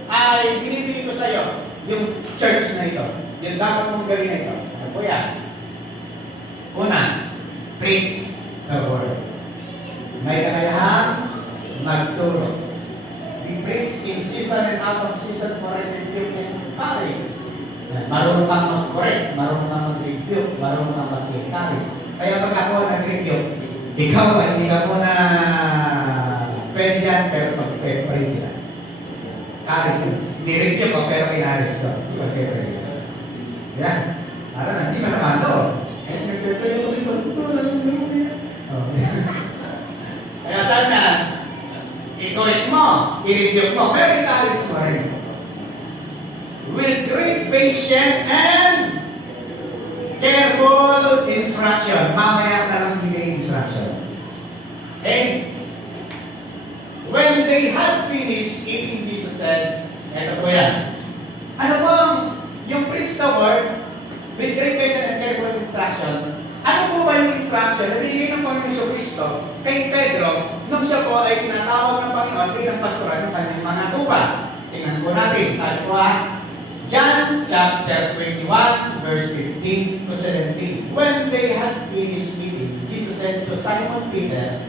ay binibigay ko sa iyo, yung church na ito. Yung dapat mong gawin na ito. Ano po yan? Una, preach the word. May kakayahan, magturo. We preach in season and out of season for rebuke and encourage. Marunong kang mag-correct, marunong kang mag-rebuke, marunong kang mag-encourage. Kaya pag ako nag-rebuke, ikaw ay hindi ka muna pwede yan, pero pag-pwede yan. Courage. Ni-rebuke ko, pero kinaris ko. Pag-pwede yan. Yan. Para hindi masama doon. Kaya sana, i-correct mo, i-rebuke mo, pero i-courage mo rin. With great patience and careful instruction. Mamaya na lang bigay instruction. And when they had finished eating, Jesus said, eto po yan. Ano po yung preach the word with great patience and careful instruction? Ano po ba yung instruction na binigay ng Panginoon Kristo kay Pedro nung siya po ay tinatawag ng Panginoon bilang pastoral ng kanyang mga tupa? Tingnan po natin. Sabi po John chapter 21, verse 15 to 17. When they had finished eating, Jesus said to Simon Peter,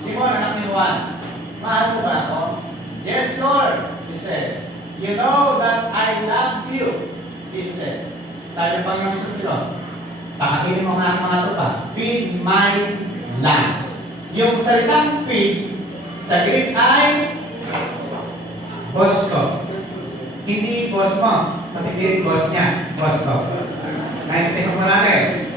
Simon, anak ni Juan, mahal mo ba ako? Yes, Lord, he said. You know that I love you. Jesus said. Sabi ng Panginoon sa Panginoon, pakainin mo nga ang mga tupa. Feed my lambs. Yung salitang feed, sa Greek ay boss ko. Hindi boss mo. Patigirin boss niya. Boss ko. Naintindihan mo natin.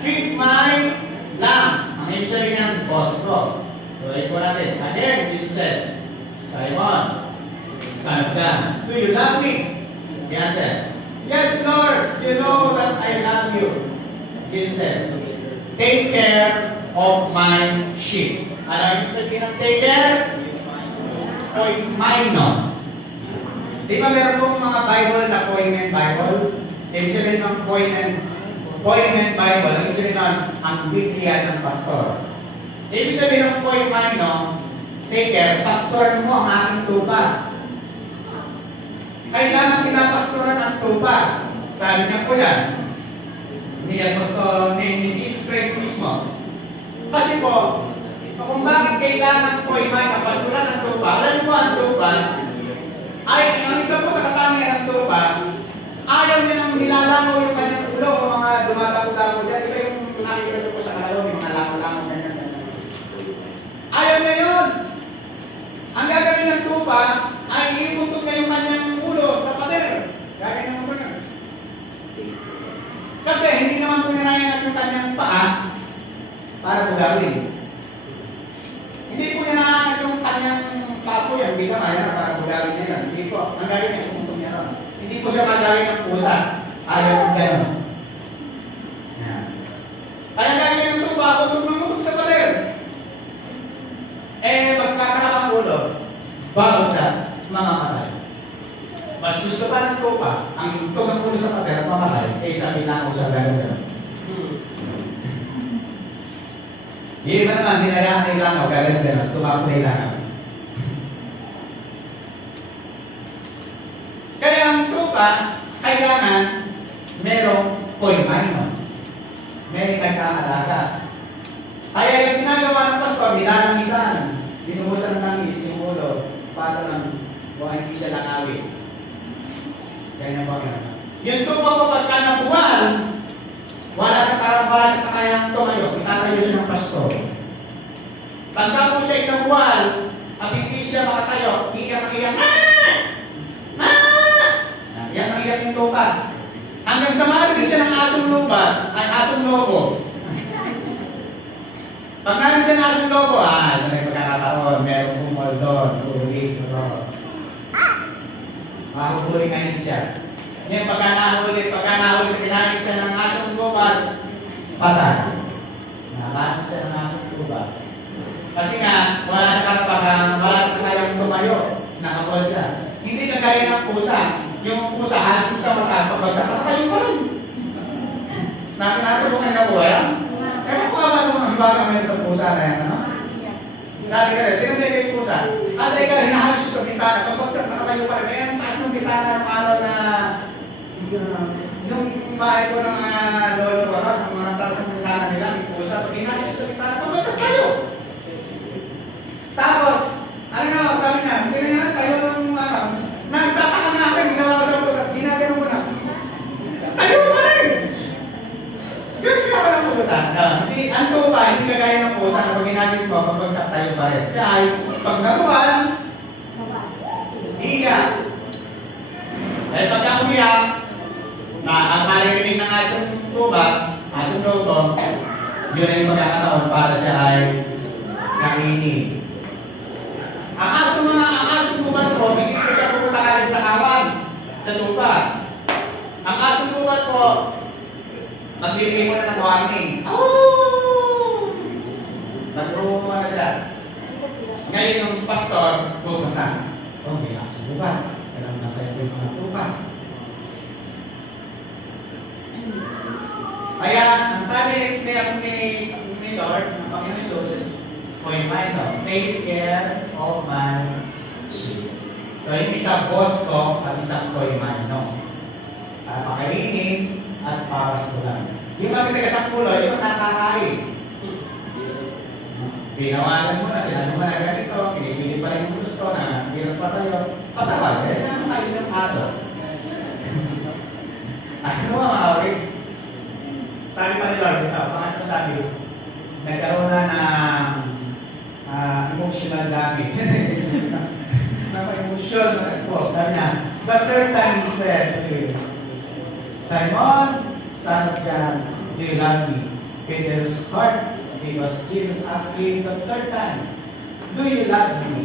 Feed my lamb. Ang ibig sabihin ng boss ko. Tuloy po natin. Again, Jesus said, Simon, son of Dan, do you love me? He answered, yes, Lord, you know that I love you. Jesus said, take care of my sheep. Ano yung sabihin ng take care? Poimino. Di ba meron pong mga Bible na Poimen Bible? Ibig sabihin ng Poimen Bible, ibig sabihin ng ang Biblia ng pastor. Ibig sabihin ng Poimino, take care, pastoran mo ang aking tupa. Kailangan pinapastoran ang tupa. Sabi niya po yan. Ni Jesus Christ mismo. Kasi po, kung bakit kailangan po na pastoran ang tupa, alam niyo po ang tupa, ay ang isa po sa katangian ng tupa, ayaw niya nang nilalangaw yung kanyang ulo o mga dumadako-dako dyan. Di ba yung nakikita niyo po sa kalaro, yung mga langaw-langaw ganyan. Ayaw niya yun. Ang gagawin ng tupa ay iuntog na yung kanyang ulo sa pader. Gagawin mo na. Kasi hindi naman po nanayangat yung kanyang paa para bugawin. Hindi po nanayangat yung kanyang papo yan. Hindi ka maya para bugawin niya yan. Hindi po. Ang gagawin niya, umuntog niya ron. Hindi po siya magawin ng pusa. Ayaw yung gano'n. Kaya gagawin ng tupa, umuntog sa pader. Magkakaroon ang ulo bago siya mamamatay. Mas gusto pa ng tupa ang hintog ng ulo sa pader mamatay kaysa linakaw sa gano'n. Hindi ba naman, dinayaan na ilangaw, gano'n, tumapo na ilangaw. Kaya ang tupa, kailangan merong poimino. May nagkaalaga. Kaya yung ginagawa ng pastor, nilalangisan. Binuhusan ng langis yung ulo para lang buhay hindi siya langawin. Kaya na ba yan? Yung tupa po pagka nabuwal, wala siya kakayang tumayo. Itatayo siya ng pastor. Pagka po siya inabuwal at hindi siya makatayo, iiyak. Iyak ang iyak yung tupa. Hanggang sa marinig siya ng asong lobo. Pag namin siya nasong lobo, ito na yung pagkakataon, merong bumol doon, uhuli ito. Mahuhuli ngayon siya. Ngayon, pagka nahuli siya, kinahin siya ng asong lobo, patay. Nakahin siya ng asong lobo. Kasi nga, wala siya karapang, wala siya kayang tumayo, nakapol siya. Hindi kagaya ng pusa. Yung pusa, halos sa mataas, pagkagsak, nakatayo pa rin. Nasa mo kayo nakuha yan? Kaya kung alam mo, hibaga kami sa pusa na yan, ano? Sabi ka, tinamay kayo pusa. At ka, hinahalos siya sa bintana. Pagkagsak, nakatayo pa rin. Kaya ang taas ng bintana ng araw na yung bahay ko ng mga lolo ko, ng mga taas ng bintana nila, yung pusa, pag hinahalos siya sa bintana, pagkagsak tayo. Tapos, ano nga, sabi niya, hindi na nga tayo ng nagtataka na akin, ginawa ko sa pusa, ginagano ko na. Tayo pa rin! Ganun ka walang pusa. Hindi, ang tupa, hindi kagaya ng pusa sa pag ginagis mo, pagpagsak tayo pa rin. Siya ay, pag nabuwal, iiyak. Dahil pagka umiyak, ang maririnig ng asong tuba, asong lobo, yun ay magkakataon para siya ay kainin. Ang asong tuba po, hindi ko siya pupunta kalit sa awan, sa tuba. Ang asong tuba po, magbibigay mo na ng warning. Nag-room na siya. Ngayon yung pastor, pupunta. May asong tuba. Kailangan na tayo yung mga tuba. Kaya, ang sabi ni Lord, ng Panginoon Jesus, poimino, take care of my sheep. So, yung isang boss ko at isang poimino. Pakainin at papastulan. Yung makita sa pulo, yung nakakain. Binawalan mo na, sila naman na ganito, pinipili pa rin yung gusto na, hirap pa tayo. Pasawag, eh, ano kayo ng aso? Ano mga awit? Sabi pa ni Lord, ito, bakit ko sabi, nagkaroon na ng emotional damage. Emosyon na nagpo. Sabi niya, the third time he said to him, Simon, son of John, do you love me? Peter's heart, because Jesus asked him the third time, do you love me?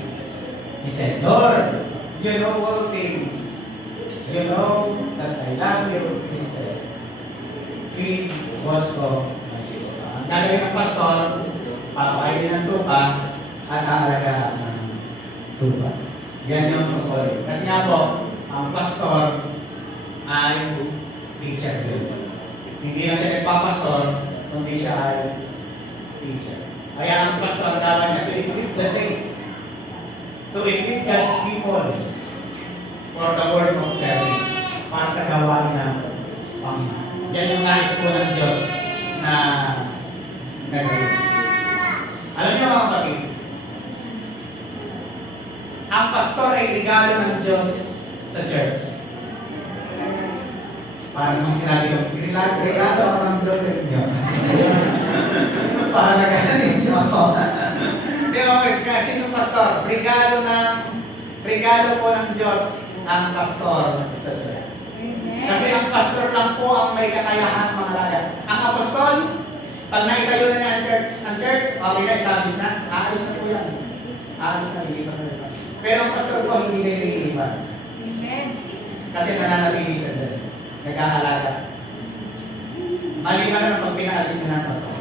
He said, Lord, you know all things. You know that I love you. He said, feed was of my sheep. Ang gagawin ng pastor, papakainin ng tupa at aalagaan ng tupa. Yan yung tungkol. Kasi nga po, ang pastor ay teacher din. Hindi lang siya nagpapastor, kundi siya ay teacher. Kaya ang pastor dapat niya to equip the saint, to equip God's people for the work of service, para sa gawain ng Panginoon. Yan yung nais po ng Diyos na gagawin. Alam niyo mga kapatid, ang pastor ay regalo ng Diyos sa church. Para naman sinabi ko, regalo ako ng Diyos sa inyo. Pahalagahan ninyo ako. Hindi ako, kasi yung pastor, regalo po ng Diyos ang pastor sa church. Kasi ang pastor lang po ang may kakayahan mangalaga. Ang apostol, pag naitayo na niya ang church, okay na, establish na, aalis na po yan. Aalis na, lilipat na rin. Pero ang pastor po, hindi na lilipat. Kasi nananatili siya doon. Nag-aalaga. Maliban na pag pinaalis niya ng pastor.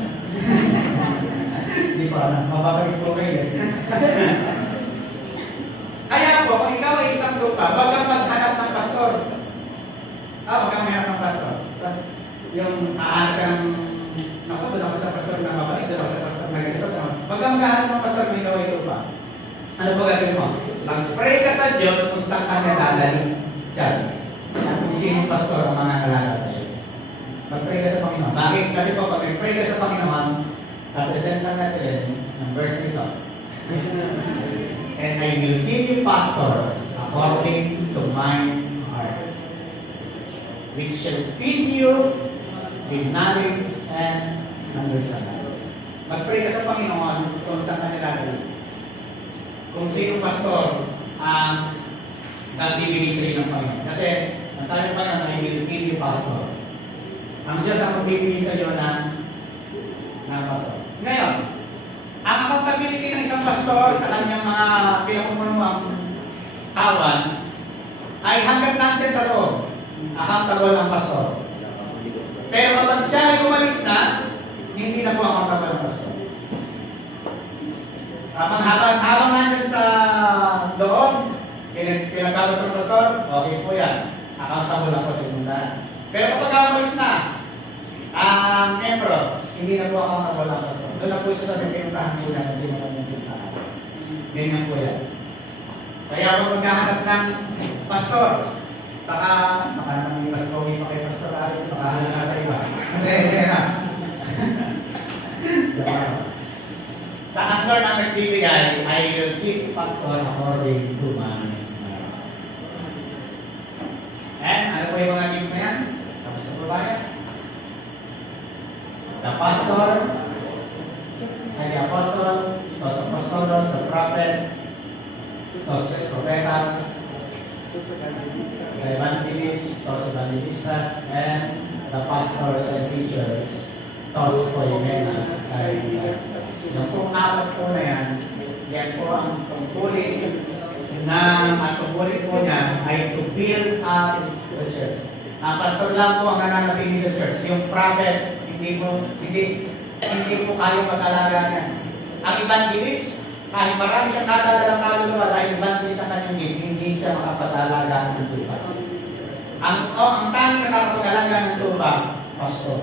Hindi pa na, mababalik po kayo. Kaya po, kung ikaw ay isang lupa, wag kang maghanap ng pastor. Wag kang maghanap ng pastor. Tapos, yung aanap ka ng, ako, doon ako sa pastor na mabalik, doon ako sa pastor na ganito. Wag kang maghanap ng pastor kung ikaw ay lupa. Ano po gagawin mo? Mag-pray ka sa Diyos kung saan ka nadadali, Charles. At kung sino pastor ang mga nalaga sa iyo. Mag-pray ka sa Panginoon. Bakit? Kasi po, pag mag-pray ka sa Panginoon, as present lang natin ng verse nito. And I will give you pastors according to my heart, which shall feed you with knowledge and understanding. Mag-pray ka sa Panginoon kung saan ka nilalagay. Kung sino pastor ang nagbibigay sa iyo ng Panginoon. Kasi, ang sabi pa nga, I will feed you pastor. Ang Diyos ang magbibigay sa iyo ng pastor. Ngayon, ang accountability ng isang pastor sa kanyang mga pinamumunuang kawan ay hanggang natin sa loob. Accountable ang pastor. Pero kapag siya ay umalis na, hindi na po accountable ang pastor. Habang natin sa loob, pinagkalos ng pastor, okay po yan. Accountable ako sa inyong lahat. Pero kapag umalis na, ang membro, hindi na po accountable ang pastor. Doon na po siya sa pinuntahan ko na sino na yung pinuntahan. Ganyan po yan. Kaya kung magkahanap ng pastor, baka naman yung pastor, hindi pa kayo pastor, baka halala sa iba. Hindi na. Sa ang Lord ang nagbibigay, I will keep pastor according to my heart. And ano po yung mga gifts na yan? Tapos na po ba yan? The pastor, and the apostle, los apostolos, the prophet, los profetas, the evangelists, los evangelistas, and the pastors and teachers, tos poimenas, ay yung pong apat po na yan po ang tungkulin ang tungkulin po niya ay to build up the church. Ang pastor lang po ang nananatili sa church. Yung prophet, hindi po kayo mag-alaga niya. Ang evangelist, kahit marami siyang nadadalang kaluluwa dahil evangelist ang kanyang gift, hindi siya makapag-alaga ng tupa. Ang tanging nakapag-alaga ng tupa, pastor.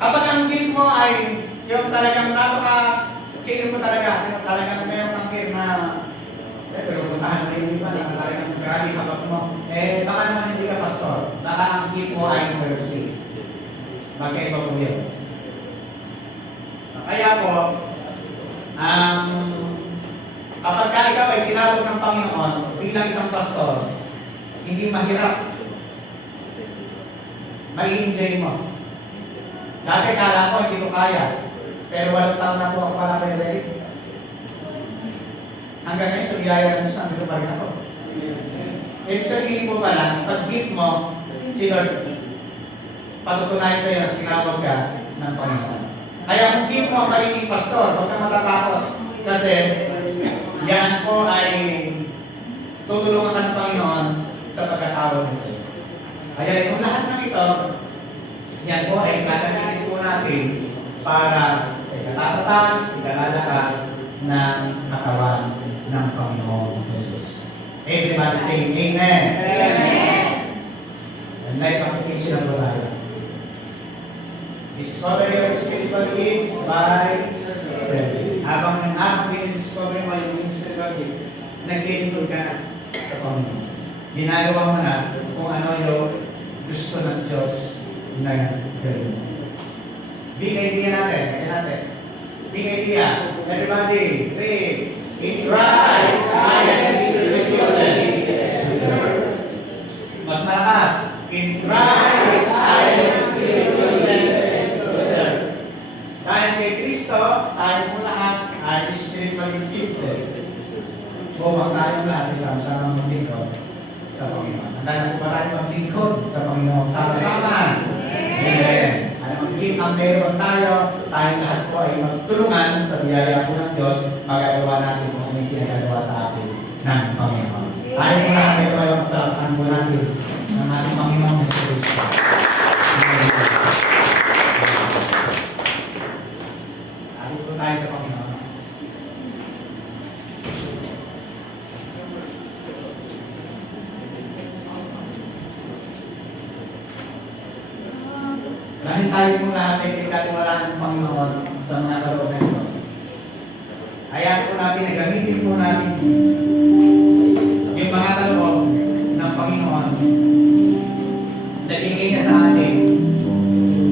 Kapag ang gift mo ay yung talagang napaka-care mo talagang mayroon kang care na pero puntahan mo yung iba na talagang grabe kapag mo, baka naman hindi ka pastor. Baka ang gift mo ay mercy. Magkaiba po yun. Kaya po, Kapag ka ikaw ay tinawag ng Panginoon bilang isang pastor, hindi mahirap. Mai-enjoy mo. Dati kala ko hindi ko kaya. Pero 8 taon na po ako pala kayo ready. Hanggang ngayon, sa biyaya ng Diyos, andito pa rin ako. Ibig sabihin po pala, pag-gift mo, si Lord, patutunayan sa iyo, tinawag ka ng Panginoon. Kaya kung gift mo ang pagiging pastor, huwag ka matatakot. Kasi, yan po ay tutulungan ka ng Panginoon sa pagkatawag sa iyo. Kaya itong lahat ng ito, yan po ay gagamitin po natin para sa ikatatag, ikalalakas ng katawan ng Panginoong Jesus. Everybody say Amen. Amen. And like application of the Bible. Discover your spiritual gifts by serving. Habang discover mo yung spiritual gift, nag-lingkod ka na sa Panginoon. Ginagawa mo na kung ano yung gusto ng Diyos na gawin. Big idea natin. Big idea. Everybody, read. In Christ, I am spiritually discerned. Mas malakas. In Christ, I am spiritually discerned. Dahil kay Kristo, tayo po lahat ay spiritually gifted. Bumang tayo lahat, isama-sama maglingkod sa Panginoon. Handa na po ba tayo maglingkod sa Panginoon? Sama-sama. Amen. Mag-give ang meron tayo, tayong lahat po ay magtulungan sa biyaya po ng Diyos, magagawa natin kung ano yung pinagagawa sa atin ng Panginoon. Tayo po lahat ito ay magtalakan po natin ng ating Panginoon sa Kristo. Tayo po tayo sa Panginoon. Dahil tayo po lahat ay pinagkatiwalaan ng Panginoon sa mga kalooban ito. Kaya po natin, gamitin po natin yung mga kaloob ng Panginoon na ibigay niya sa atin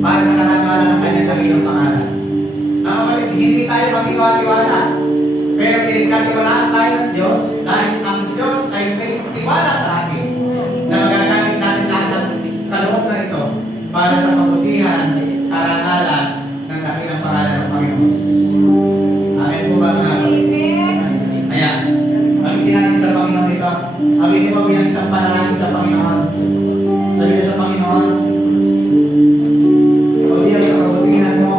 para sa kalagalan ng kanyang dakilang pangalan. Mga kapatid, hindi tayo magtiwala, pero pinagkatiwalaan tayo ng Diyos dahil ang Diyos ay may tiwala sa atin na magagamit natin lahat ng kaloob na ito para sa kabutihan, karangalan ng dakilang pangalan ng Panginoon Jesus. Amen po ba mga kapatid? Kaya, gamitin natin sa Panginoon ito. Gamitin mo bilang isang panalangin sa Panginoon. Sabi ko sa Panginoon, kabutihan sa kabutihan mo,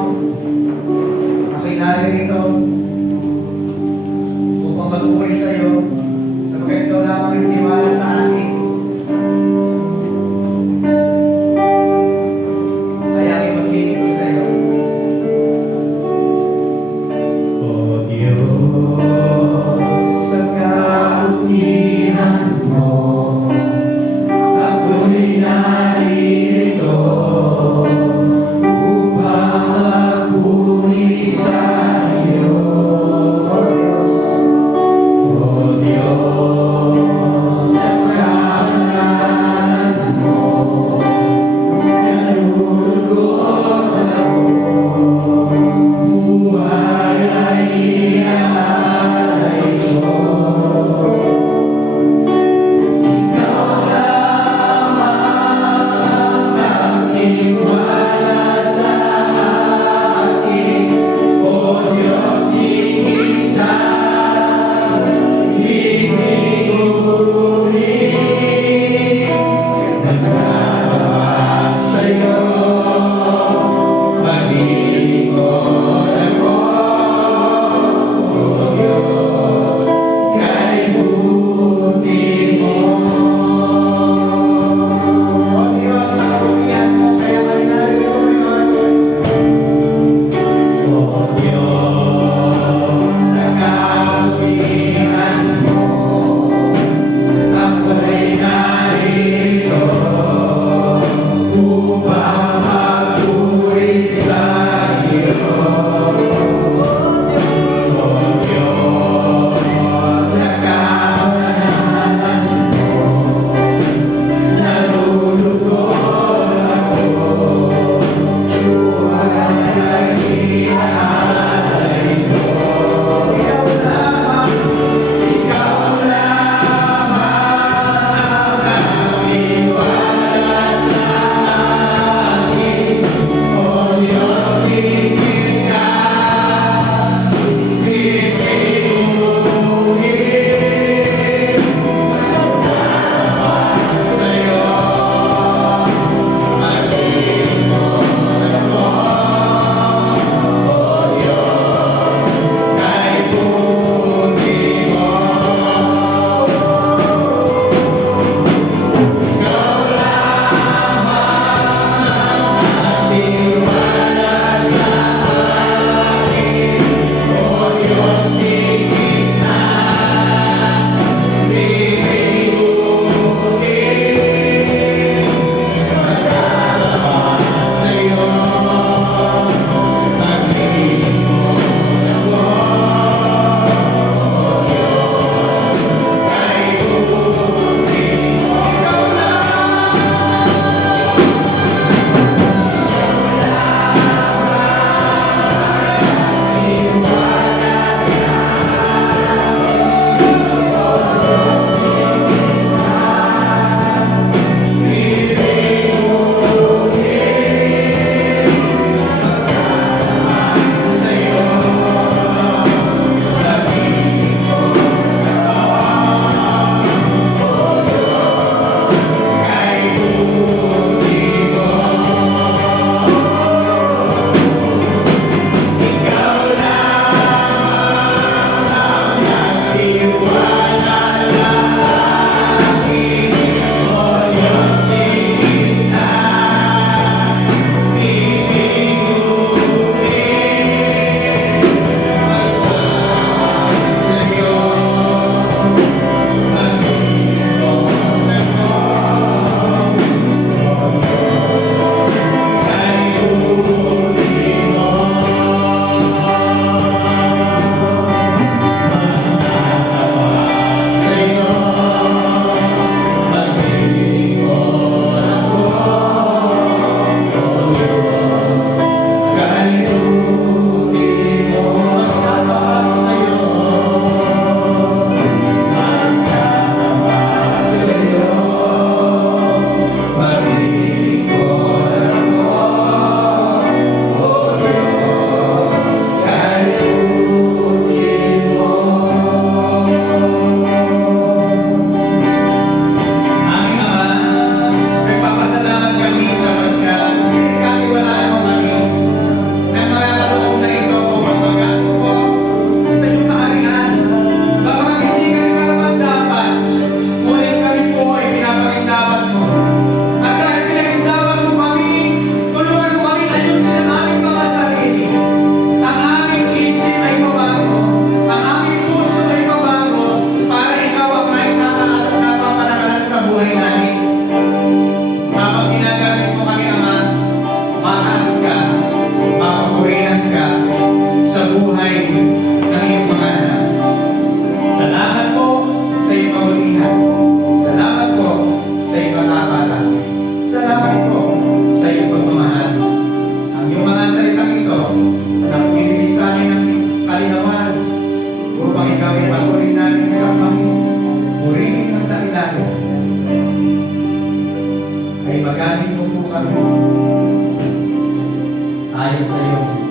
ako'y narito upang magpuri sa iyo sa pagkakito lamang ng tiwala sa akin. ayon sa iyong